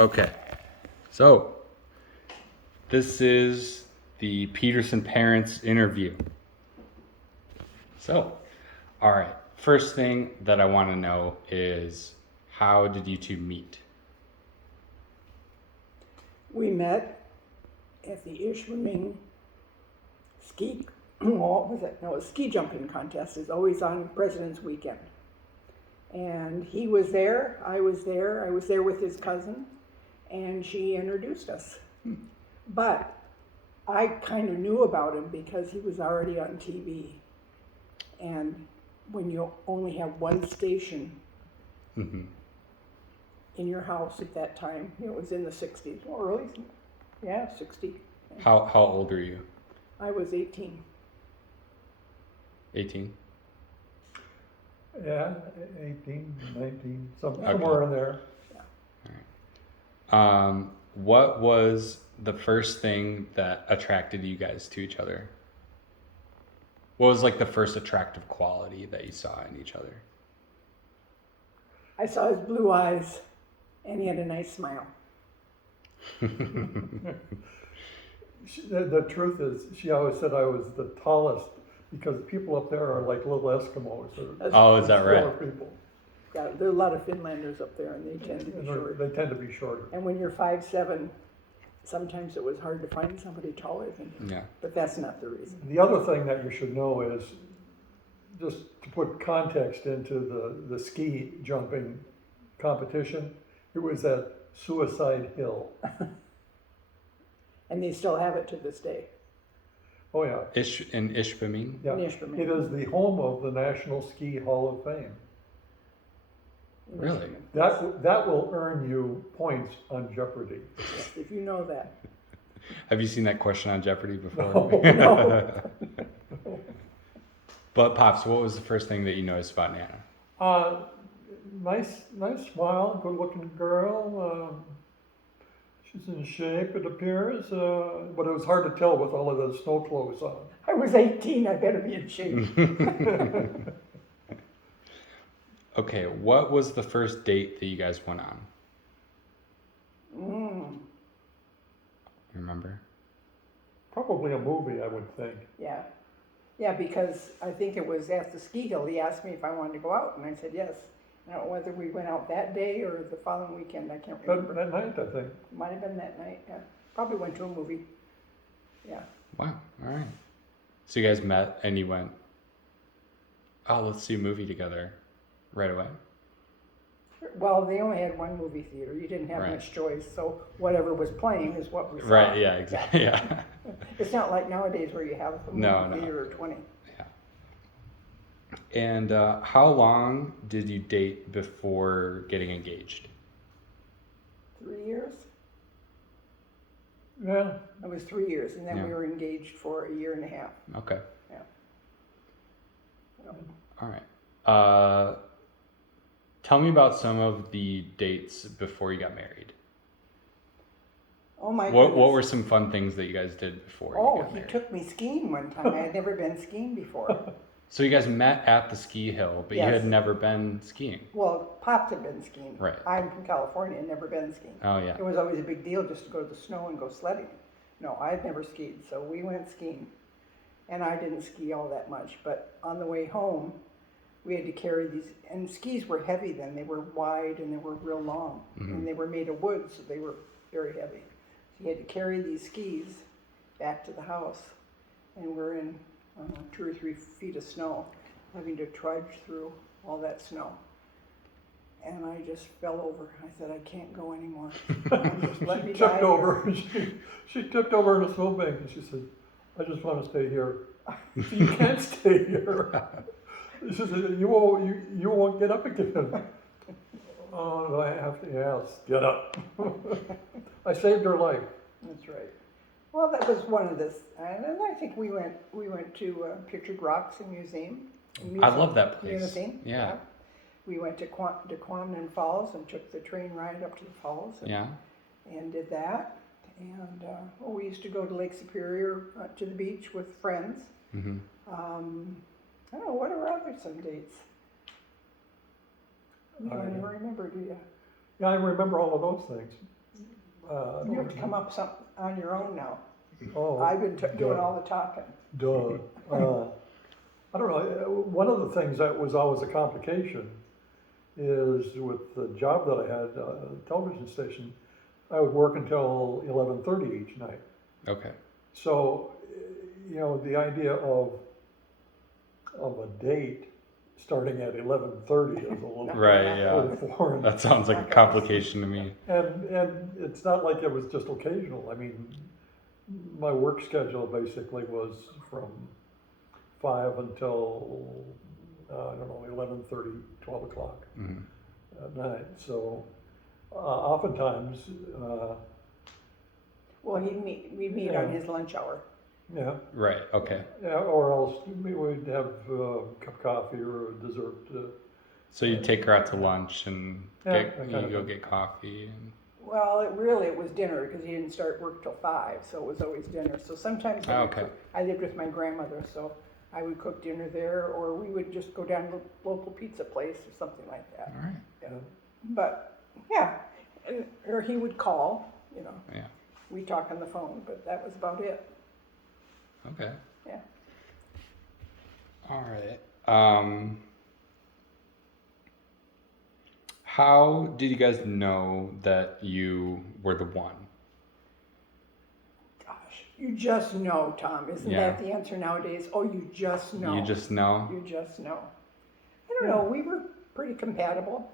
Okay, so this is the Peterson parents interview. So, all right, first thing that I want to know is how did you two meet? We met at the Ishpeming ski, what was it? No, a ski jumping contest is always on President's Weekend. And he was there, I was there with his cousin, and she introduced us. But I kind of knew about him because he was already on TV. And when you only have one station Mm-hmm. in your house at that time, it was in the 60s, or early, yeah, 60. How old are you? I was 18. 18? Yeah, 18, 19, Okay. somewhere in there. What was the first thing that attracted you guys to each other? What was like the first attractive quality that you saw in each other? I saw his blue eyes, and he had a nice smile. The truth is, she always said I was the tallest because people up there are like little Eskimos. Oh, is that smaller right? people. Yeah, there are a lot of Finlanders up there, and they tend to be And short. they tend to be shorter. And when you're 5'7", sometimes it was hard to find somebody taller than you. Yeah. But that's not the reason. The other thing that you should know is, just to put context into the ski jumping competition, it was at Suicide Hill. And they still have it to this day. Oh yeah, In Ishpeming? yeah. In Ishpeming. It is the home of the National Ski Hall of Fame. Really? That will earn you points on Jeopardy. Yes, if you know that. Have you seen that question on Jeopardy before? No. But Pops, what was the first thing that you noticed about Nana? Nice smile, good-looking girl. She's in shape, it appears, but it was hard to tell with all of the snow clothes on. I was 18, I better be in shape. Okay, what was the first date that you guys went on? You remember? Probably a movie, I would think. Yeah. Yeah, because I think it was at the ski hill. He asked me if I wanted to go out, and I said yes. I don't know whether we went out that day or the following weekend. I can't remember. That night, I think. Might have been that night. Yeah. Probably went to a movie. Yeah. Wow, all right. So you guys met and you went, oh, let's see a movie together right away? Well, they only had one movie theater. You didn't have Right. much choice, so whatever was playing is what we saw. Right, yeah, exactly, yeah. It's not like nowadays where you have a movie No. theater of 20. And how long did you date before getting engaged? 3 years? Yeah, It was 3 years, and then Yeah. we were engaged for a year and a half. Okay. Yeah. All right. Tell me about some of the dates before you got married. Oh my What goodness. were some fun things that you guys did before you Oh, got he married? took me skiing one time. I had never been skiing before. So you guys met at the ski hill, but you Yes. had never been skiing. Well, Pops had been skiing. Right. I'm from California and never been skiing. Oh yeah. It was always a big deal just to go to the snow and go sledding. No, I had never skied, so we went skiing. And I didn't ski all that much, but on the way home, we had to carry these, and skis were heavy then. They were wide and they were real long, and they were made of wood, so they were very heavy. So you had to carry these skis back to the house, and we're in 2 or 3 feet of snow, having to trudge through all that snow. And I just fell over. I said, I can't go anymore. Just let me she die tipped here. over. She tipped over in a snowbank and she said, "I just want to stay here." I said, "You can't stay here." She said, "You won't get up again." Oh, I have to. Yes, get up. I saved her life. That's right. Well, that was one of this, and then I think we went to Pictured Rocks and Museum. I love that place. Museum. Yeah. We went to Quamnon Falls and took the train ride up to the falls. Yeah. And did that. And we used to go to Lake Superior to the beach with friends. Mm-hmm. I don't know, what are other some dates? You don't even remember, do you? Yeah, I remember all of those things. You have to come up on your own now. Oh, I've been doing duh. all the talking. Duh. I don't know. One of the things that was always a complication is with the job that I had, television station, I would work until 11:30 each night. Okay. So, you know, the idea of a date starting at 11:30 is a little, Right, yeah. little foreign. That sounds like a complication to me. And it's not like it was just occasional. I mean, my work schedule basically was from 5 until, I don't know, 11:30, 12 o'clock Mhm. at night. So oftentimes, Well, we'd meet on his lunch hour. yeah, Right, okay. yeah, or else we would have a cup of coffee or a dessert. So you take her out to lunch and Yeah, get, that you kind of go thing. get coffee and Well, it was dinner because he didn't start work till 5, so it was always dinner. So sometimes Oh, okay. I lived with my grandmother, so I would cook dinner there, or we would just go down to the local pizza place or something like that. all right. Yeah. But yeah, or he would call. Yeah. We talk on the phone, but that was about it. Okay. Yeah. All right. How did you guys know that you were the one? Gosh, you just know, Tom. Isn't Yeah. that the answer nowadays? Oh, you just know. You just know? You just know. I don't know. We were pretty compatible.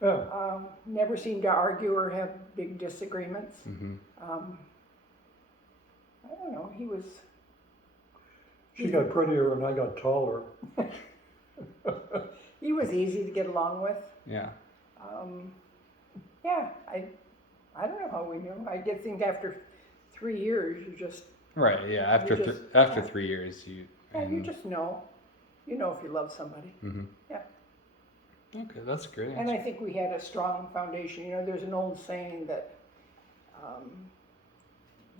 Yeah, Never seemed to argue or have big disagreements. Mm-hmm. I don't know. He was. she got prettier and I got taller. He was easy to get along with. Yeah. Yeah, I don't know how we knew. I did think after 3 years, you just Right. Yeah. After You just- after yeah. 3 years, you. you just know. You know if you love somebody. Mm-hmm. Yeah. Okay, that's great. And I think we had a strong foundation. There's an old saying that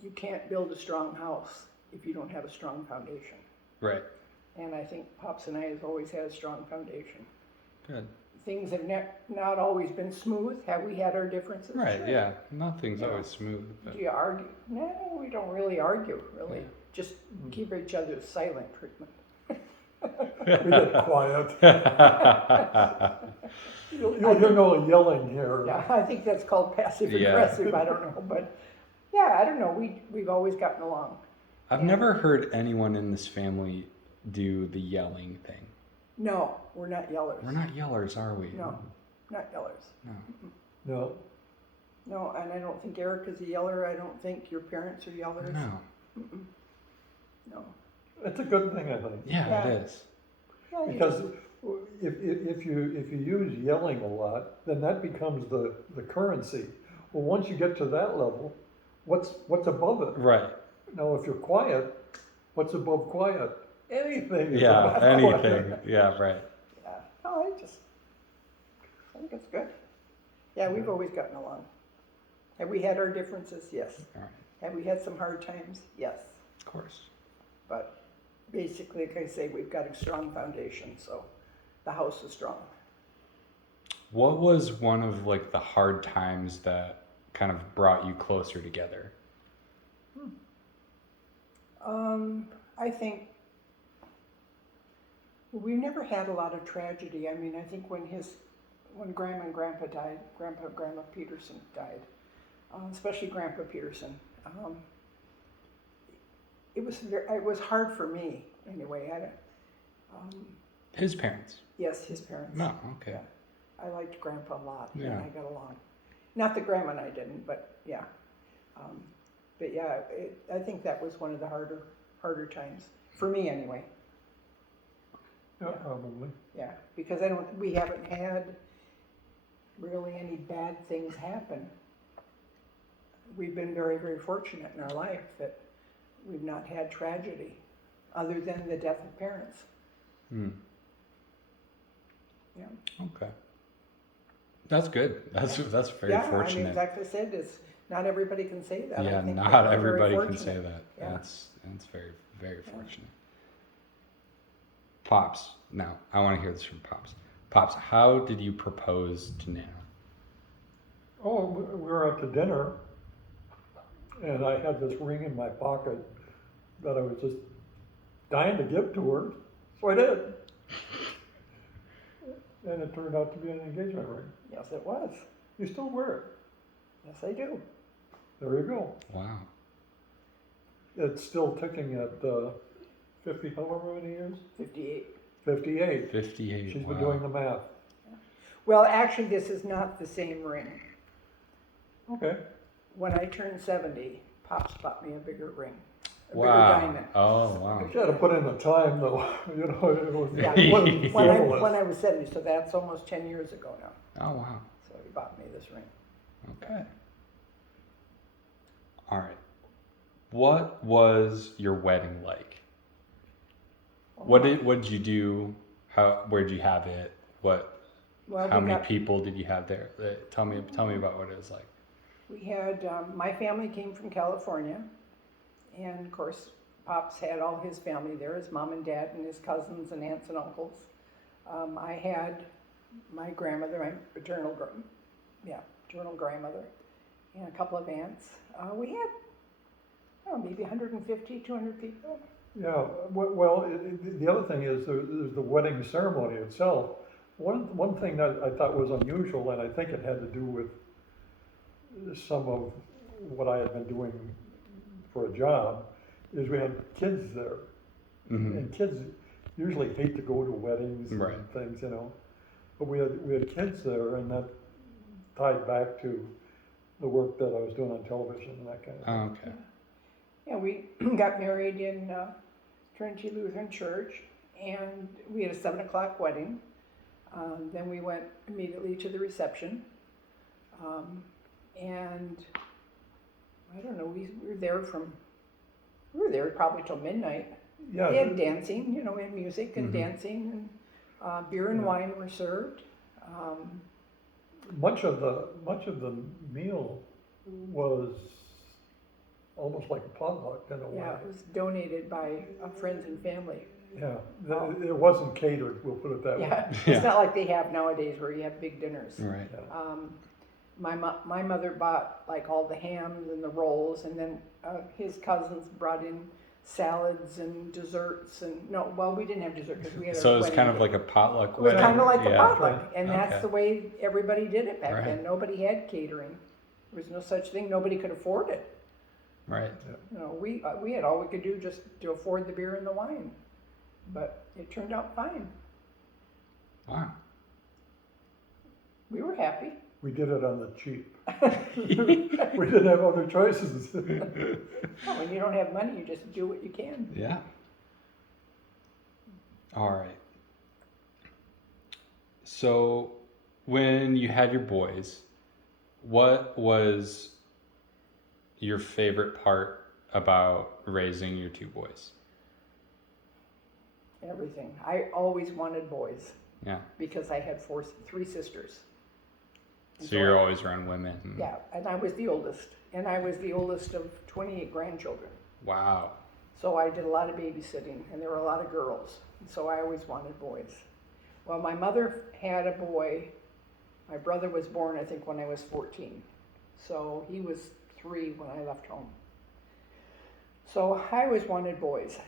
you can't build a strong house if you don't have a strong foundation. Right. And I think Pops and I have always had a strong foundation. Good. Things have not always been smooth. Have we had our differences? Right. Sure. Yeah. Nothing's Yeah. always smooth. But... Do you argue? No, we don't really argue, really. Yeah. Just keep each other silent treatment. We get quiet. You'll hear no yelling here. Yeah, I think that's called passive Yeah. aggressive. I don't know, but yeah, I don't know. We've always gotten along. I've Yeah. never heard anyone in this family do the yelling thing. No, we're not yellers. We're not yellers, are we? No, not yellers. No. No, No, and I don't think Erica's a yeller. I don't think your parents are yellers. No. No. it's a good thing, I think. Yeah, Yeah. it is. Yeah, you Because just- if you use yelling a lot, then that becomes the currency. Well, once you get to that level, what's above it? Right. Now, if you're quiet, what's above quiet? Anything. is Yeah, above anything. quiet. Yeah, right. yeah. No, I think it's good. Yeah, we've always gotten along. Have we had our differences? Yes. All right. Have we had some hard times? Yes. Of course. But basically, like I say, we've got a strong foundation, so the house is strong. What was one of like the hard times that kind of brought you closer together? I think we never had a lot of tragedy. I mean, I think when Grandma and Grandpa died, Grandma Peterson died, especially Grandpa Peterson. It was hard for me anyway. His parents. Yes, his parents. No, okay. Yeah. I liked Grandpa a lot, Yeah. and I got along. Not that Grandma and I didn't, but yeah. But yeah, I think that was one of the harder times for me anyway. Yeah, probably. Yeah, because we haven't had really any bad things happen. We've been very, very fortunate in our life that we've not had tragedy, other than the death of parents. Hmm. Yeah. Okay. That's good. That's very Yeah, I fortunate. mean, like I said, not everybody can say that. I Yeah, think not that we're very everybody can say fortunate. that. Yeah. That's very, very fortunate. Pops, now I want to hear this from Pops. Pops, how did you propose to Nana? Oh, we were out to dinner, And I had this ring in my pocket that I was just dying to give to her, so I did. And it turned out to be an engagement ring. Yes, it was. You still wear it. Yes, I do. There you go. Wow. It's still ticking at 50, however many years? 58. 58. 58. She's wow. been doing the math. Well, actually, this is not the same ring. Okay. When I turned 70, Pops bought me a bigger ring, a Wow. bigger diamond. Oh, wow. You gotta put in the time though, you know, it was, Yeah, it wasn't frivolous. when I was 70, so that's almost 10 years ago now. Oh, wow. So he bought me this ring. Okay. All right. What was your wedding like? What did you do? Where'd you have it? Well, How we many got- people did you have there? Tell me about what it was like. We had, my family came from California, and of course, Pops had all his family there, his mom and dad and his cousins and aunts and uncles. I had my grandmother, my paternal grandmother, and a couple of aunts. We had, I don't know, maybe 150, 200 people. Yeah, well, the other thing is there's the wedding ceremony itself. One thing that I thought was unusual, and I think it had to do with some of what I had been doing for a job, is we had kids there. Mm-hmm. And kids usually hate to go to weddings Right. and things, you know. But we had kids there, and that tied back to the work that I was doing on television and that kind of thing. Oh, okay. Yeah, we got married in Trinity Lutheran Church, and we had a 7 o'clock wedding. Then we went immediately to the reception. And I don't know, we were there probably till midnight. Yeah, We had dancing, you know, we had music and Mhm. dancing, and beer and Yeah. wine were served. much of the meal was almost like a potluck in a way. Yeah, it was donated by friends and family. Yeah, it wasn't catered, we'll put it that way. Yeah, Yeah. it's not like they have nowadays where you have big dinners. Right. Yeah. My mother bought like all the hams and the rolls, and then his cousins brought in salads and desserts, and no, well, we didn't have dessert because we had. So a it was wedding kind of day. like a potluck It was wedding. kind of like a Yeah. potluck, and that's Okay. the way everybody did it back Right. then. Nobody had catering. There was no such thing. Nobody could afford it. Right. You know, we had all we could do just to afford the beer and the wine, but it turned out fine. Wow. We were happy. We did it on the cheap. We didn't have other choices. Well, when you don't have money, you just do what you can. Yeah. All right. So, when you had your boys, what was your favorite part about raising your two boys? Everything. I always wanted boys Yeah. because I had three sisters. And So you're always around women. and- Yeah, and I was the oldest, and I was the oldest of 28 grandchildren. Wow. So I did a lot of babysitting, and there were a lot of girls, and so I always wanted boys. Well, my mother had a boy. My brother was born, I think, when I was 14. So he was 3 when I left home. So I always wanted boys.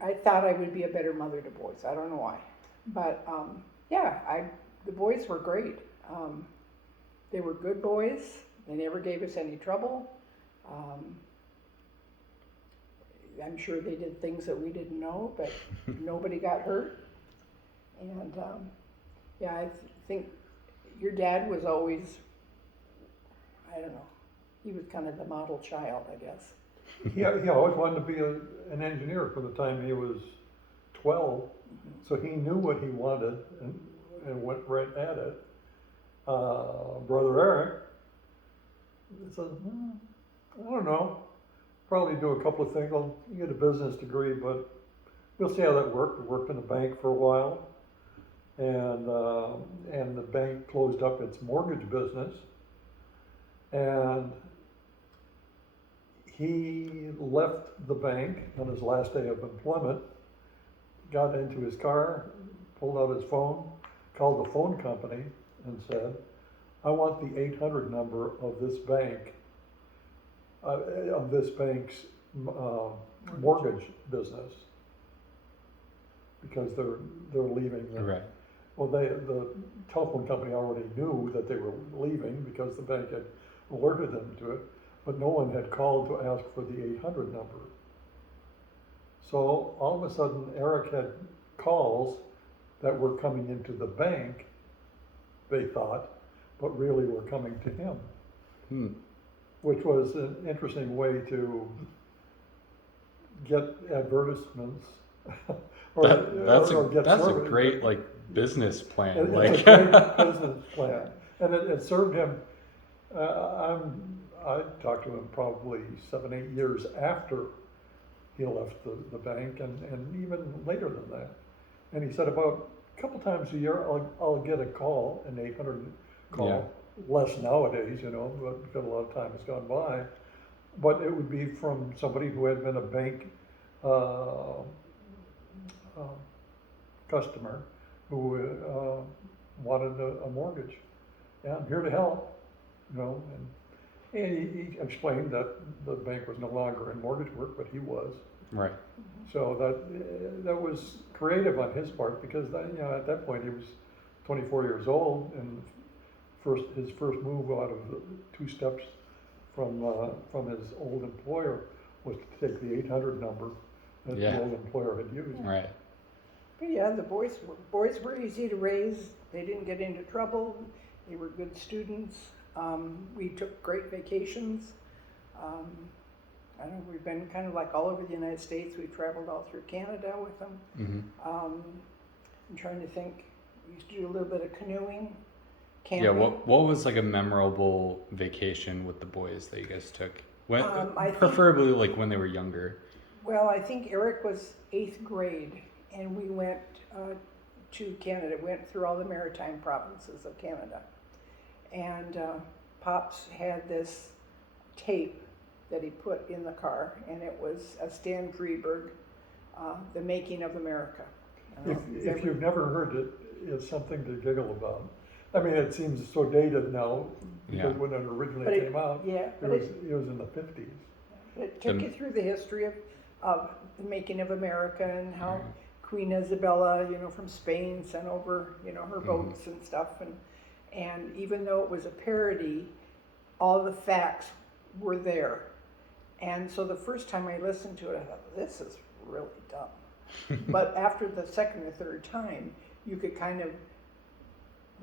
I thought I would be a better mother to boys. I don't know why. But yeah, the boys were great. They were good boys. They never gave us any trouble. I'm sure they did things that we didn't know, but nobody got hurt. And yeah, I think your dad was always, I don't know, he was kind of the model child, I guess. He always wanted to be an engineer from the time he was 12, so he knew what he wanted and went right at it. Brother Eric said, I don't know, probably do a couple of things. I'll get a business degree, but we'll see how that worked. We worked in a bank for a while, and the bank closed up its mortgage business, and he left the bank on his last day of employment, got into his car, pulled out his phone, called the phone company and said, I want the 800 number of this bank. of this bank's mortgage business because they're leaving. Right. Well, the telephone company already knew that they were leaving because the bank had alerted them to it, but no one had called to ask for the 800 number. So all of a sudden, Eric had calls that were coming into the bank, they thought, but really were coming to him, Hmm. which was an interesting way to get advertisements. or get That's a service. great like business plan. It's Like a great business plan, and it served him. I talked to him probably 7, 8 years after he left the bank, and even later than that. And he said about a couple times a year, I'll get a call, an 800 call. Yeah. Less nowadays, but because a lot of time has gone by. But it would be from somebody who had been a bank customer who wanted a mortgage. Yeah, I'm here to help, and he explained that the bank was no longer in mortgage work, but he was. right. So that was creative on his part because at that point he was 24 years old, and his first move out of the 2 steps from his old employer was to take the 800 number that Yeah. the old employer had used. Right. But yeah, the boys were easy to raise. They didn't get into trouble. They were good students. We took great vacations. I don't know, we've been kind of like all over the United States. We traveled all through Canada with them. Mm-hmm. I'm trying to think. We used to do a little bit of canoeing, Yeah. camping. What was like a memorable vacation with the boys that you guys took? When I think- preferably like when they were younger. Well, I think Eric was 8th grade, and we went to Canada. Went through all the maritime provinces of Canada, and Pops had this tape that he put in the car, and it was a Stan Freberg, The Making of America. I don't know If you've never heard it, it's something to giggle about. I mean, it seems so dated now because Yeah. when it originally But it- came out, yeah, it but was in the 50s. It took you through the history of the making of America and how Right. Queen Isabella, from Spain sent over, her Mm-hmm. boats and stuff. And even though it was a parody, all the facts were there. And so the first time I listened to it, I thought, this is really dumb. But after the second or third time, you could kind of,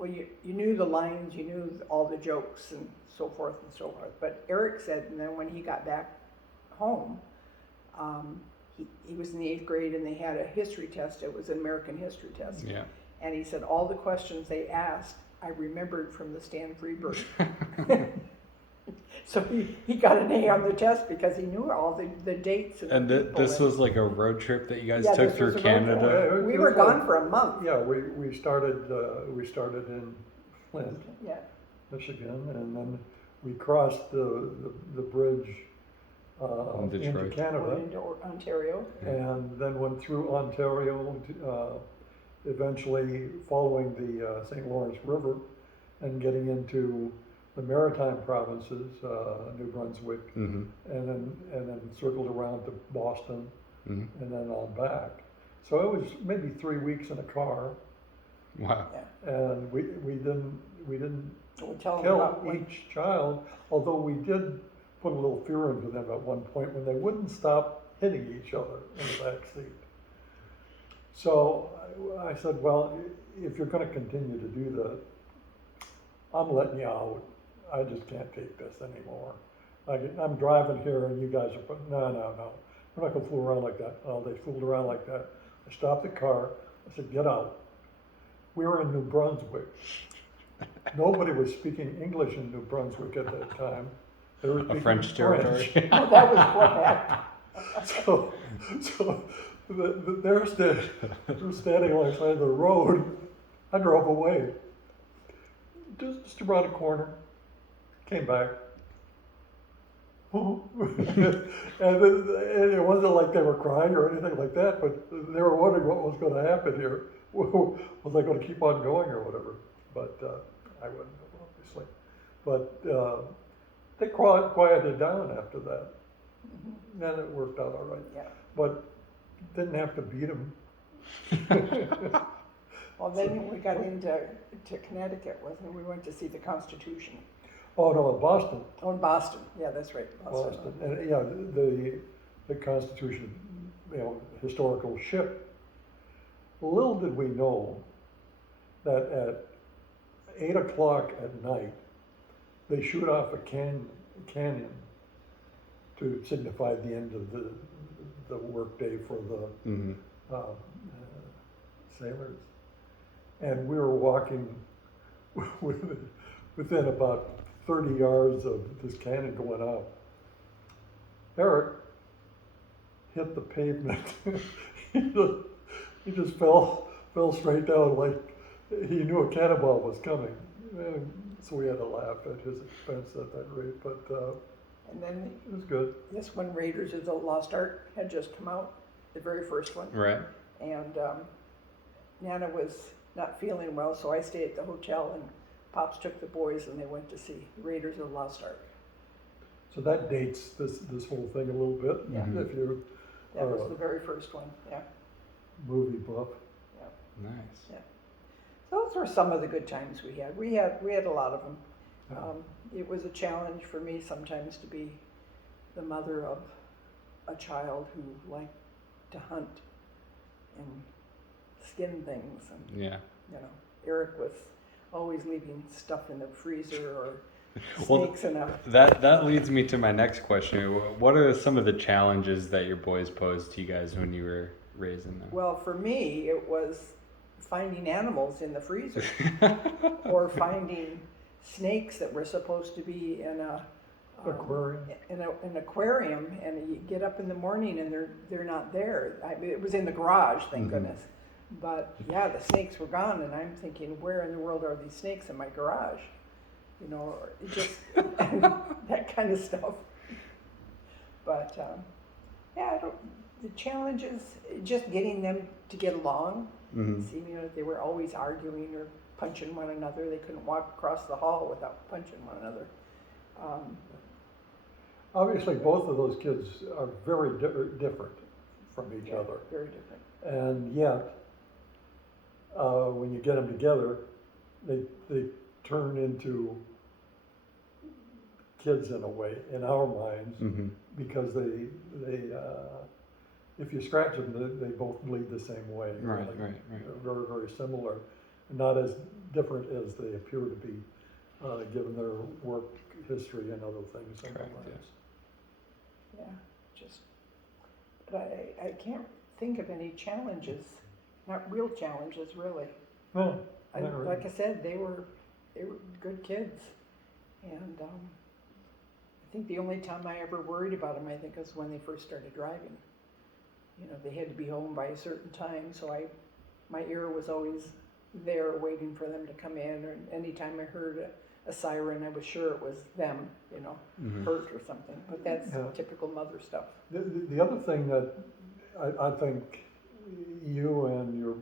you knew the lines, you knew all the jokes and so forth and so forth. But Eric said, and then when he got back home, he was in the 8th grade and they had a history test. It was an American history test. Yeah. And he said all the questions they asked, I remembered from the Stan Freberg. So he got an A on the test because he knew all the dates and the people. This was like a road trip that you guys Yeah, took this through was a road Canada. trip. We were gone for a month. Yeah, we started in Flint, Yeah. Michigan, and then we crossed the bridge into Detroit. Canada, Went into Ontario. and then went through Ontario, eventually following the St. Lawrence River and getting into the maritime provinces, New Brunswick, Mm-hmm. and then circled around to Boston, Mm-hmm. and then on back. So it was maybe 3 weeks in a car, Wow. and we didn't We tell them kill about when, each child, although we did put a little fear into them at one point when they wouldn't stop hitting each other in the back seat. So I said, well, if you're going to continue to do that, I'm letting you out. I just can't take this anymore. I'm driving here and you guys are putting, no. We're not going to fool around like that. Oh, they fooled around like that. I stopped the car. I said, get out. We were in New Brunswick. Nobody was speaking English in New Brunswick at that time. They were speaking French territory. oh, that was Quebec. So they're standing alongside the road. I drove away. Just around a corner. Came back. And it wasn't like they were crying or anything like that, but they were wondering what was going to happen here. Was I going to keep on going or whatever? But I wouldn't, obviously. But they quieted down after that. And it worked out all right. Yeah. But didn't have to beat them. Well, then we got into Connecticut, wasn't it? We went to see the Constitution. Oh, no, Boston. Oh, in Boston. Yeah, that's right. Boston. And yeah, the Constitution, historical ship. Little did we know that at 8 o'clock at night, they shoot off a cannon to signify the end of the workday for the Mm-hmm. sailors. And we were walking within about 30 yards of this cannon going off. Eric hit the pavement. he just fell straight down like he knew a cannonball was coming. And so we had to laugh at his expense at that rate, but And then it was good. this one, Raiders of the Lost Ark, had just come out, the very first one. Right. And Nana was not feeling well, so I stayed at the hotel, and Pops took the boys and they went to see Raiders of the Lost Ark. So that dates this whole thing a little bit. Yeah. If you That are was a the very first one, yeah. movie buff. Nice. Those were some of the good times we had. We had a lot of them. Yeah. It was a challenge for me sometimes to be the mother of a child who liked to hunt and skin things, and Yeah. Eric was always leaving stuff in the freezer or Well, snakes in a. That leads me to my next question. What are some of the challenges that your boys posed to you guys when you were raising them? Well, for me, it was finding animals in the freezer or finding snakes that were supposed to be in a Aquarium. in an aquarium, and you get up in the morning and they're not there. It was in the garage, thank Mhm. goodness. But yeah, the snakes were gone, and I'm thinking, where in the world are these snakes in my garage? Or it just that kind of stuff. But yeah, the challenge is just getting them to get along. Mm-hmm. Seeming that they were always arguing or punching one another. They couldn't walk across the hall without punching one another. Obviously, both of those kids are very different from each Yeah, other. very different. And yet, when you get them together, they turn into kids in a way, in our minds, Mm-hmm. because they if you scratch them, they both bleed the same way. Right, really. right. They're very, very similar, not as different as they appear to be, given their work history and other things in their Correct, yeah. lives. Yeah, but I can't think of any challenges, not real challenges, really. No, not really. Like I said, they were good kids, and I think the only time I ever worried about them, I think, was when they first started driving. They had to be home by a certain time, so my ear was always there waiting for them to come in, or anytime I heard a siren, I was sure it was them, Mm-hmm. hurt or something. But that's Yeah. typical mother stuff. The other thing that I think you and your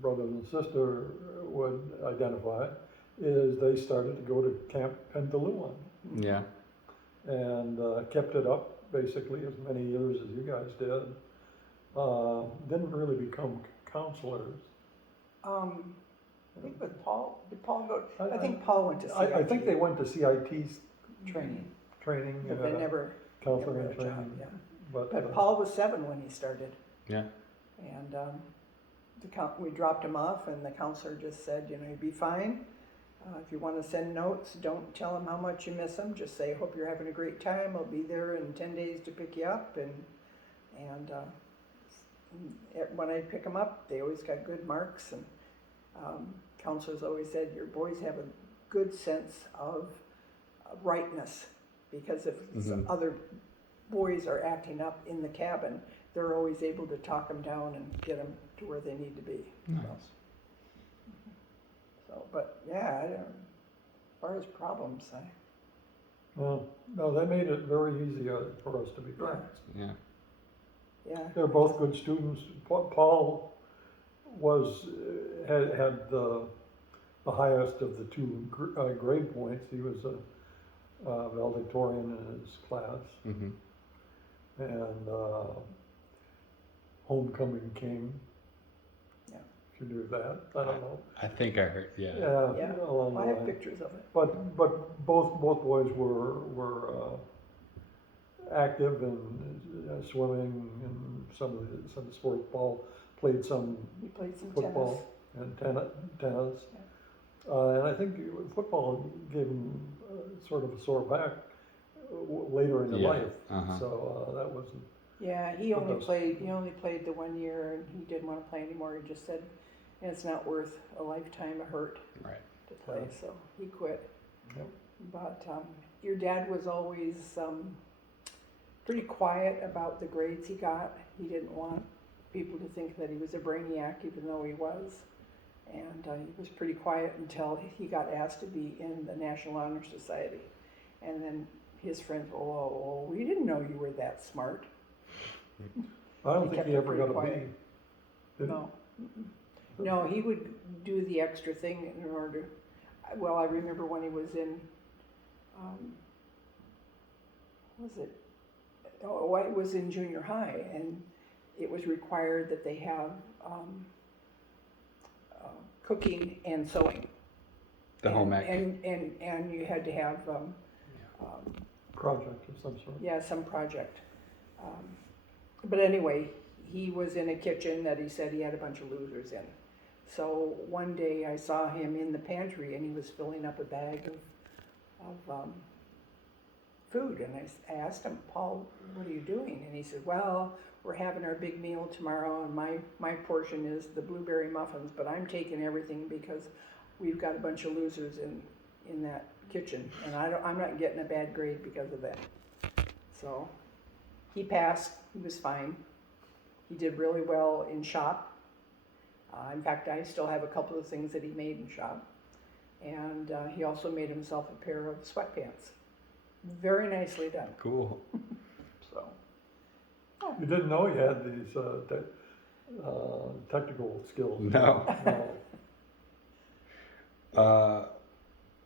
brother and sister would identify is they started to go to Camp Pendaluan Yeah. and kept it up basically as many years as you guys did. Didn't really become counselors. I think with Paul, did Paul go? I I- think Paul went to CIT I think they went to CIT's training, training, but they never counseling had and a job. training. Yeah. But, But Paul was 7 when he started, Yeah. and we dropped him off, and the counselor just said, you'd be fine. If you want to send notes, don't tell him how much you miss him. Just say, hope you're having a great time. I'll be there in 10 days to pick you up, and when I pick them up, they always got good marks, and counselors always said, your boys have a good sense of rightness, because if some Mhm. other boys are acting up in the cabin, they're always able to talk them down and get them to where they need to be. Nice. So, but yeah, as far as problems, well, no, they made it very easy for us to be Yeah. friends. Yeah. yeah. They're both good students. Paul was had the highest of the two grade points. He was valedictorian in his class, Mm-hmm. and homecoming king. Yeah. If you knew that, I don't know. I think I heard. Yeah. Yeah. Along the I have line. pictures of it. But both boys were active in swimming and some sports. Paul played some We played some football and tennis. And I think football gave him sort of a sore back later in his Yeah. life. Uh-huh. So that wasn't. tennis. Yeah, he What only else? played the 1 year, and he didn't want to play anymore. He just said it's not worth a lifetime of hurt Right. to play, Yeah. so he quit. Yep. But your dad was always pretty quiet about the grades he got. He didn't want people to think that he was a brainiac, even though he was. And he was pretty quiet until he got asked to be in the National Honor Society. And then his friends, oh, we didn't know you were that smart. I don't He think kept he it ever pretty got a B. quiet. Did he? No. No, he would do the extra thing in order, well, I remember when he was in, what was it? Oh, it was in junior high, and it was required that they have cooking and sewing. The home ec. And you had to have, Project of some sort. yeah, some project. But anyway, he was in a kitchen that he said he had a bunch of losers in. So one day I saw him in the pantry and he was filling up a bag of food. And I asked him, Paul, what are you doing? And he said, well, we're having our big meal tomorrow and my portion is the blueberry muffins, but I'm taking everything because we've got a bunch of losers in that kitchen. And I'm not getting a bad grade because of that. So he passed, he was fine. He did really well in shop. In fact, I still have a couple of things that he made in shop. And he also made himself a pair of sweatpants. Very nicely done. Cool. So, You didn't know he had these technical skills. No. No.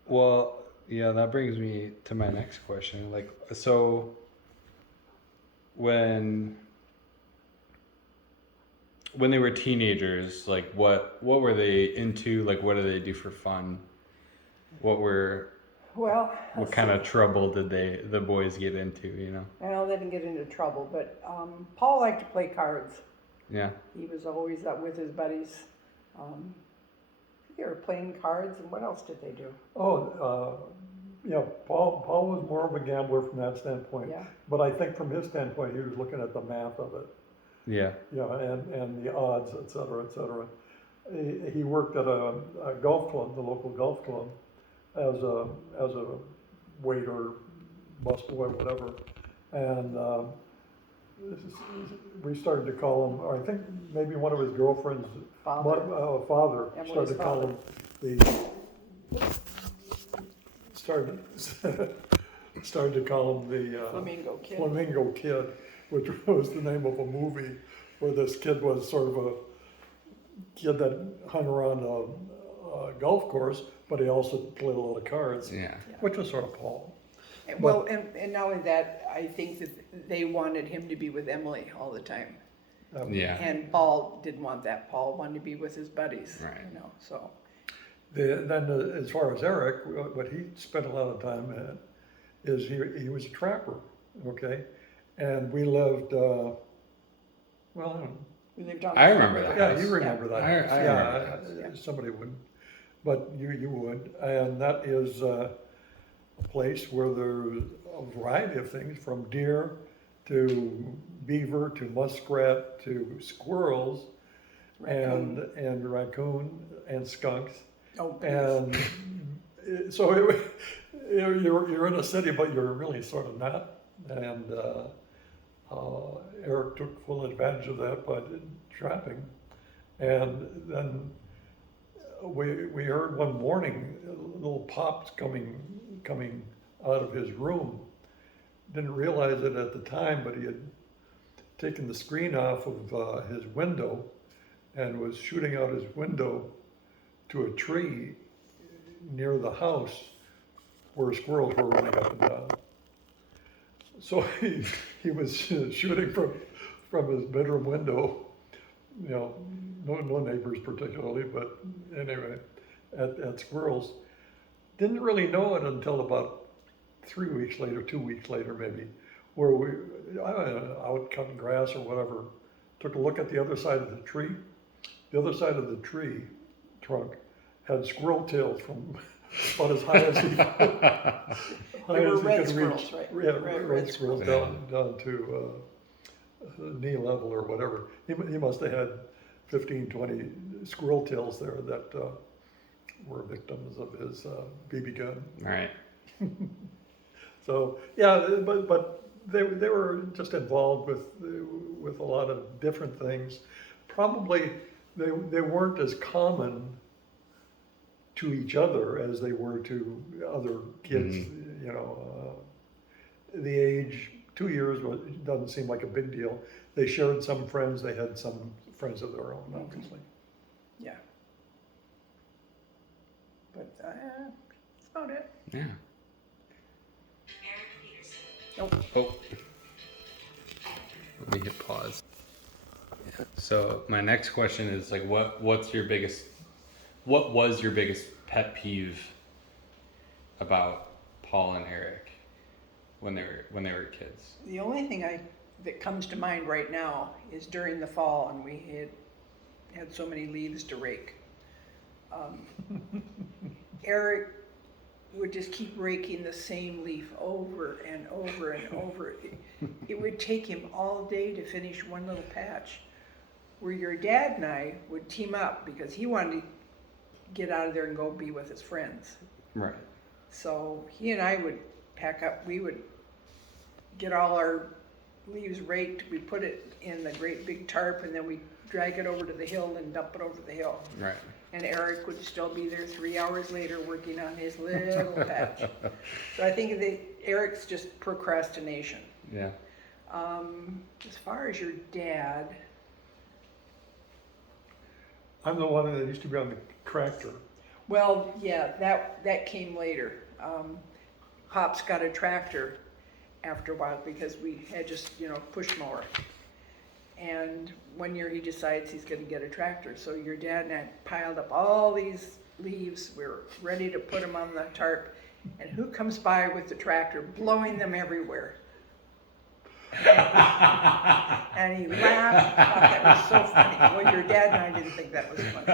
Well, yeah, that brings me to my next question. Like, so when they were teenagers, like what were they into? Like, what did they do for fun? well, What kind of trouble did the boys get into, you know? well, they didn't get into trouble, but Paul liked to play cards. Yeah. He was always up with his buddies. They were playing cards, and what else did they do? Yeah, Paul was more of a gambler from that standpoint. Yeah. But I think from his standpoint, he was looking at the math of it. Yeah. Yeah, and the odds, et cetera, et cetera. He worked at a golf club, the local golf club, as a waiter, busboy, whatever. And we started to call him, or I think maybe one of his girlfriend's Father. father Emily's started to call him the Flamingo Kid. Flamingo Kid, which was the name of a movie where this kid was sort of a kid that hung around a golf course, but he also played a lot of cards, Yeah. which was sort of Paul. Well, and not only that, I think that they wanted him to be with Emily all the time. Yeah. And Paul didn't want that. Paul wanted to be with his buddies, Right. you know, so. Then as far as Eric, what he spent a lot of time at is he was a trapper, okay? And we lived, well, I don't know. We lived on. I remember that. Yeah, house. you remember that. I house. remember Yeah, that house, yeah. somebody wouldn't, but you would. And that is a place where there's a variety of things, from deer to beaver to muskrat to squirrels and raccoon and skunks. Oh, And so you're in a city, but you're really sort of not. And Eric took full advantage of that by trapping. And then we heard one morning little pops coming out of his room. Didn't realize it at the time, but he had taken the screen off of his window and was shooting out his window to a tree near the house where squirrels were running up and down. So he was shooting from his bedroom window, you know, no neighbors particularly, but anyway, at squirrels. Didn't really know it until about 3 weeks later, 2 weeks later maybe, where I don't know, out cutting grass or whatever, took a look at the other side of the tree. The other side of the tree trunk had squirrel tails from about as high as he, They were red could squirrels, reach. right? Yeah, Red red squirrels squirrels. down to knee level or whatever. He must have had 15, 20 squirrel tails there that were victims of his BB gun. Right. So yeah, but they were just involved with a lot of different things. Probably they weren't as common to each other as they were to other kids. You know, the age 2 years doesn't seem like a big deal. They shared some friends. They had some friends of their own, obviously. Yeah. But that's about it. Yeah. Nope. Oh. Let me hit pause. Yeah. So my next question is like, what was your biggest pet peeve about Paul and Eric when they were kids? The only thing that comes to mind right now is during the fall, and we had so many leaves to rake. Eric would just keep raking the same leaf over and over and over. It would take him all day to finish one little patch. Where your dad and I would team up because he wanted to get out of there and go be with his friends. Right. So he and I would pack up, we would get all our leaves raked, we put it in the great big tarp, and then we drag it over to the hill and dump it over the hill. Right. And Eric would still be there 3 hours later working on his little patch. So I think Eric's just procrastination. Yeah. As far as your dad, I'm the one that used to be on the tractor. well, yeah, that came later. Pops got a tractor after a while because we had just, push mower. And one year he decides he's gonna get a tractor. So your dad and I piled up all these leaves. We were ready to put them on the tarp. And who comes by with the tractor blowing them everywhere? And he laughed, thought that was so funny. Well, your dad and I didn't think that was funny.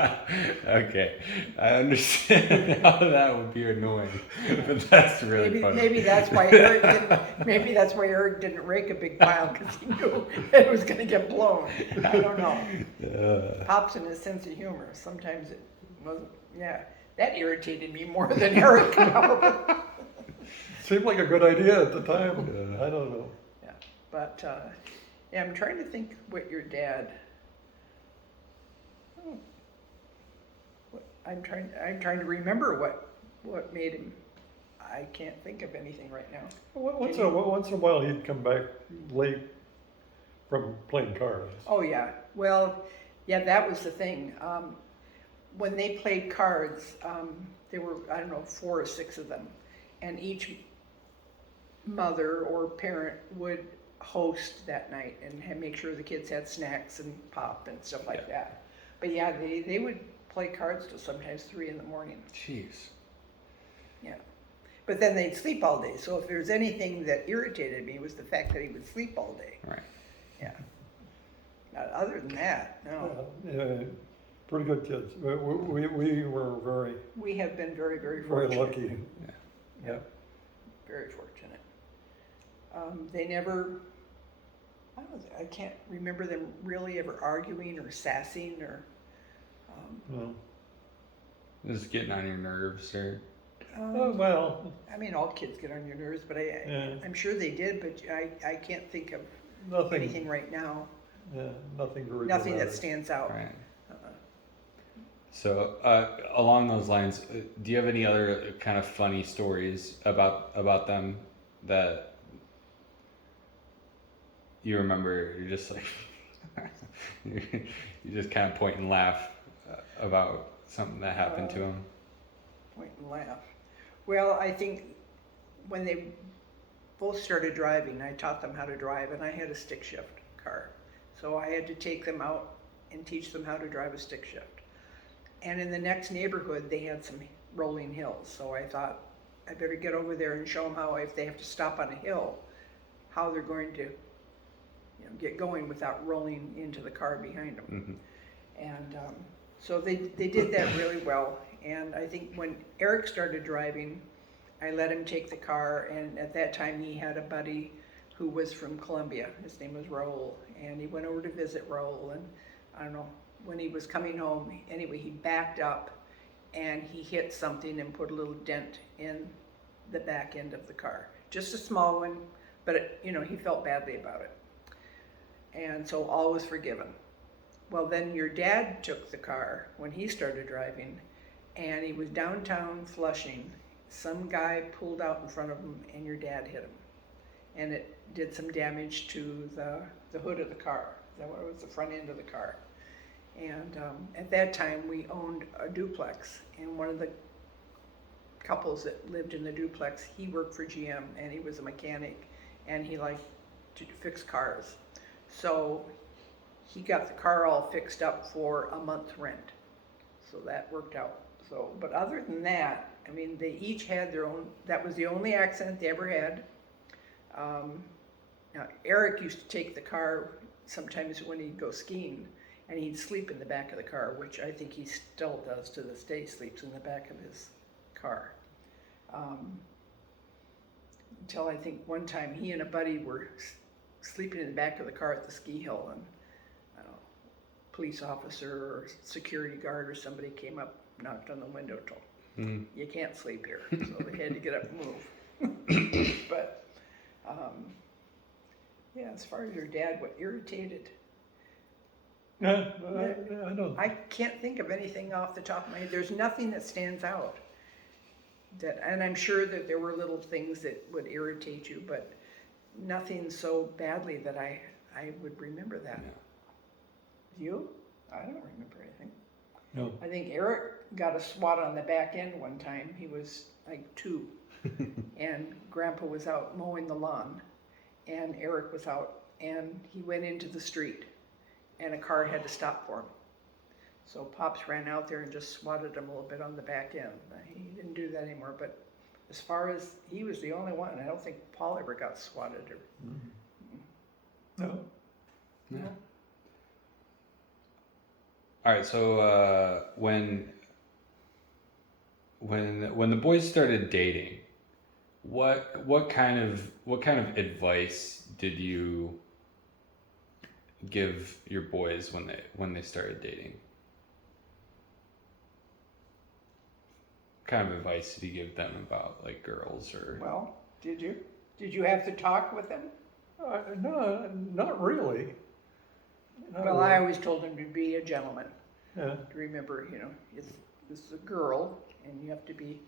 Okay, I understand how that would be annoying, but that's really funny. Maybe that's why Eric didn't rake a big pile, because he knew it was gonna get blown. I don't know. Pops and his sense of humor. Sometimes it wasn't. Yeah, that irritated me more than Eric. Seemed like a good idea at the time. I don't know. Yeah, but yeah, I'm trying to think what your dad. I'm trying to remember what made him. I can't think of anything right now. Once in a while, he'd come back late from playing cards. Oh yeah, well, yeah, that was the thing. When they played cards, there were, I don't know, 4 or 6 of them, and each mother or parent would host that night and make sure the kids had snacks and pop and stuff like that. But yeah, they would play cards till sometimes 3 in the morning. Jeez. Yeah. But then they'd sleep all day. So if there's anything that irritated me, it was the fact that he would sleep all day. Right. Yeah. Other than that, no. Yeah, pretty good kids. We were very, We have been very, very very fortunate. lucky. Yeah. Very fortunate. They never, I can't remember them really ever arguing or sassing or, No. Just getting on your nerves, or Oh, well, I mean, all kids get on your nerves, but Yeah. I'm sure they did, but I can't think of nothing. anything right now. Yeah, nothing very. Nothing that dramatic. stands out. right. So along those lines, do you have any other kind of funny stories about them that you remember? You're just like you just kind of point and laugh about something that happened to them. Point and laugh. Well, I think when they both started driving, I taught them how to drive, and I had a stick shift car. So I had to take them out and teach them how to drive a stick shift. And in the next neighborhood, they had some rolling hills. So I thought, I better get over there and show them how, if they have to stop on a hill, how they're going to, get going without rolling into the car behind them. And so they did that really well. And I think when Eric started driving, I let him take the car, and at that time he had a buddy who was from Colombia. His name was Raul, and he went over to visit Raul, and I don't know, when he was coming home, anyway, he backed up and he hit something and put a little dent in the back end of the car. Just a small one, but he felt badly about it. And so all was forgiven. Well, then your dad took the car when he started driving, and he was downtown Flushing. Some guy pulled out in front of him, and your dad hit him. And it did some damage to the hood of the car. That was the front end of the car. And at that time, we owned a duplex, and one of the couples that lived in the duplex, he worked for GM, and he was a mechanic, and he liked to fix cars. So he got the car all fixed up for a month's rent. So that worked out. So, but other than that, I mean, they each had their own, that was the only accident they ever had. Now, Eric used to take the car sometimes when he'd go skiing, and he'd sleep in the back of the car, which I think he still does to this day, sleeps in the back of his car. Until I think one time he and a buddy were sleeping in the back of the car at the ski hill, and I don't know, police officer or security guard or somebody came up, knocked on the window, told them, you can't sleep here. So they had to get up and move. But yeah, as far as your dad, what irritated? Yeah, I know. I can't think of anything off the top of my head. There's nothing that stands out. And I'm sure that there were little things that would irritate you, but nothing so badly that I would remember that. Yeah. You? I don't remember anything. No. I think Eric got a swat on the back end one time. He was like 2, and Grandpa was out mowing the lawn, and Eric was out, and he went into the street, and a car had to stop for him. So Pops ran out there and just swatted him a little bit on the back end. He didn't do that anymore, but as far as, he was the only one. I don't think Paul ever got swatted. No. Yeah. All right. So when the boys started dating, what kind of advice did you give your boys when they started dating? What kind of advice did you give them about like girls or? Well, did you? Did you have to talk with them? No, not really. Not Well, really. I always told him to be a gentleman. Yeah. To remember, this is a girl, and you have to be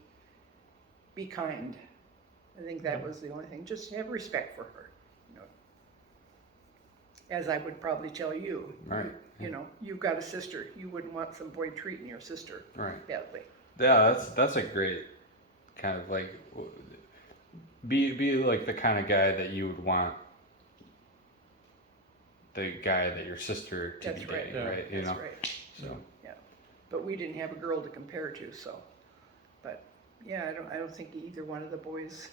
kind. I think that was the only thing. Just have respect for her. As I would probably tell you. Right. You've got a sister. You wouldn't want some boy treating your sister Right. badly. Yeah, that's a great kind of like be like the kind of guy that you would want the guy that your sister to That's be right. dating, Yeah. right? That's right. So Yeah, but we didn't have a girl to compare to, so. But yeah, I don't think either one of the boys.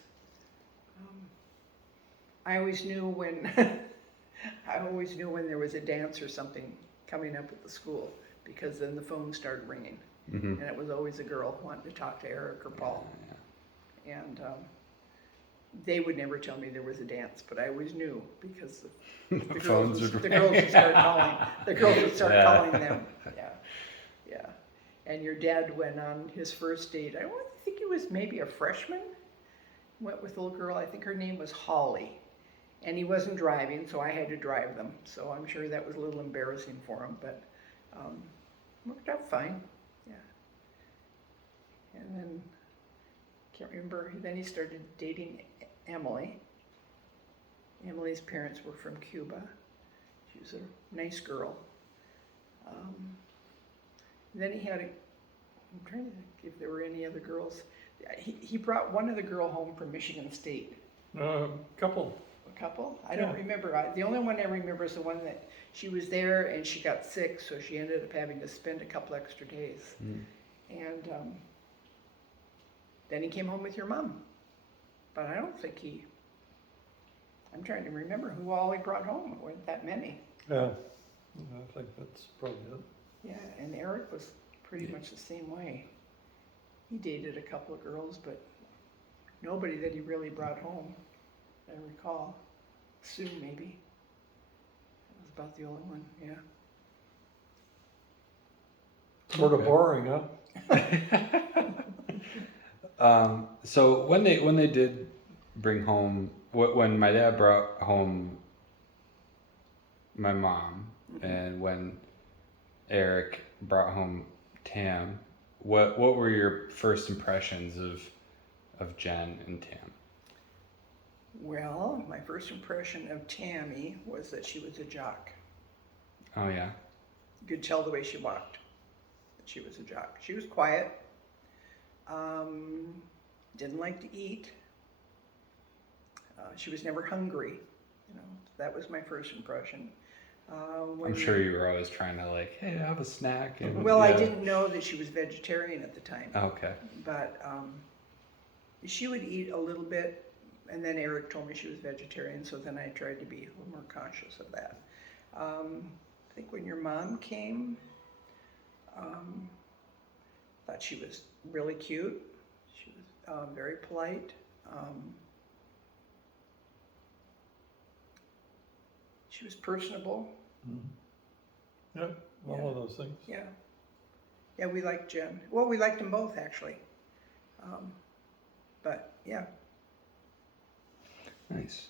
I always knew when there was a dance or something coming up at the school, because then the phone started ringing, and it was always a girl wanting to talk to Eric or Paul, and they would never tell me there was a dance, but I always knew because the girls would start calling. The girls would start calling them. Yeah. And your dad went on his first date. I think he was maybe a freshman. Went with a little girl. I think her name was Holly, and he wasn't driving, so I had to drive them. So I'm sure that was a little embarrassing for him, but worked out fine. Yeah. And then can't remember. Then he started dating Emily. Emily's parents were from Cuba. She was a nice girl. Then he had I'm trying to think if there were any other girls. He brought one other girl home from Michigan State. Couple. A couple? I don't Yeah. remember. The only one I remember is the one that she was there and she got sick, so she ended up having to spend a couple extra days. Mm. And then he came home with your mom. But I don't think I'm trying to remember who all he brought home. It weren't that many. Yeah, I think that's probably it. Yeah, and Eric was pretty much the same way. He dated a couple of girls, but nobody that he really brought home, I recall. Sue, maybe. That was about the only one, yeah. Sort of Okay. boring, huh? So when they did bring home, when my dad brought home my mom, and when Eric brought home Tam, what were your first impressions of Jen and Tam? Well, my first impression of Tammy was that she was a jock. Oh yeah. You could tell the way she walked that she was a jock. She was quiet, didn't like to eat. She was never hungry, you know. That was my first impression. I'm sure you were always trying to like, hey, have a snack. And, Well, I yeah. didn't know that she was vegetarian at the time. Okay. But she would eat a little bit, and then Eric told me she was vegetarian, so then I tried to be a little more conscious of that. I think when your mom came, thought she was really cute. She was very polite. She was personable. Yeah, all Yeah. of those things. Yeah. Yeah, we liked Jen. Well, we liked them both, actually. But, yeah. Nice.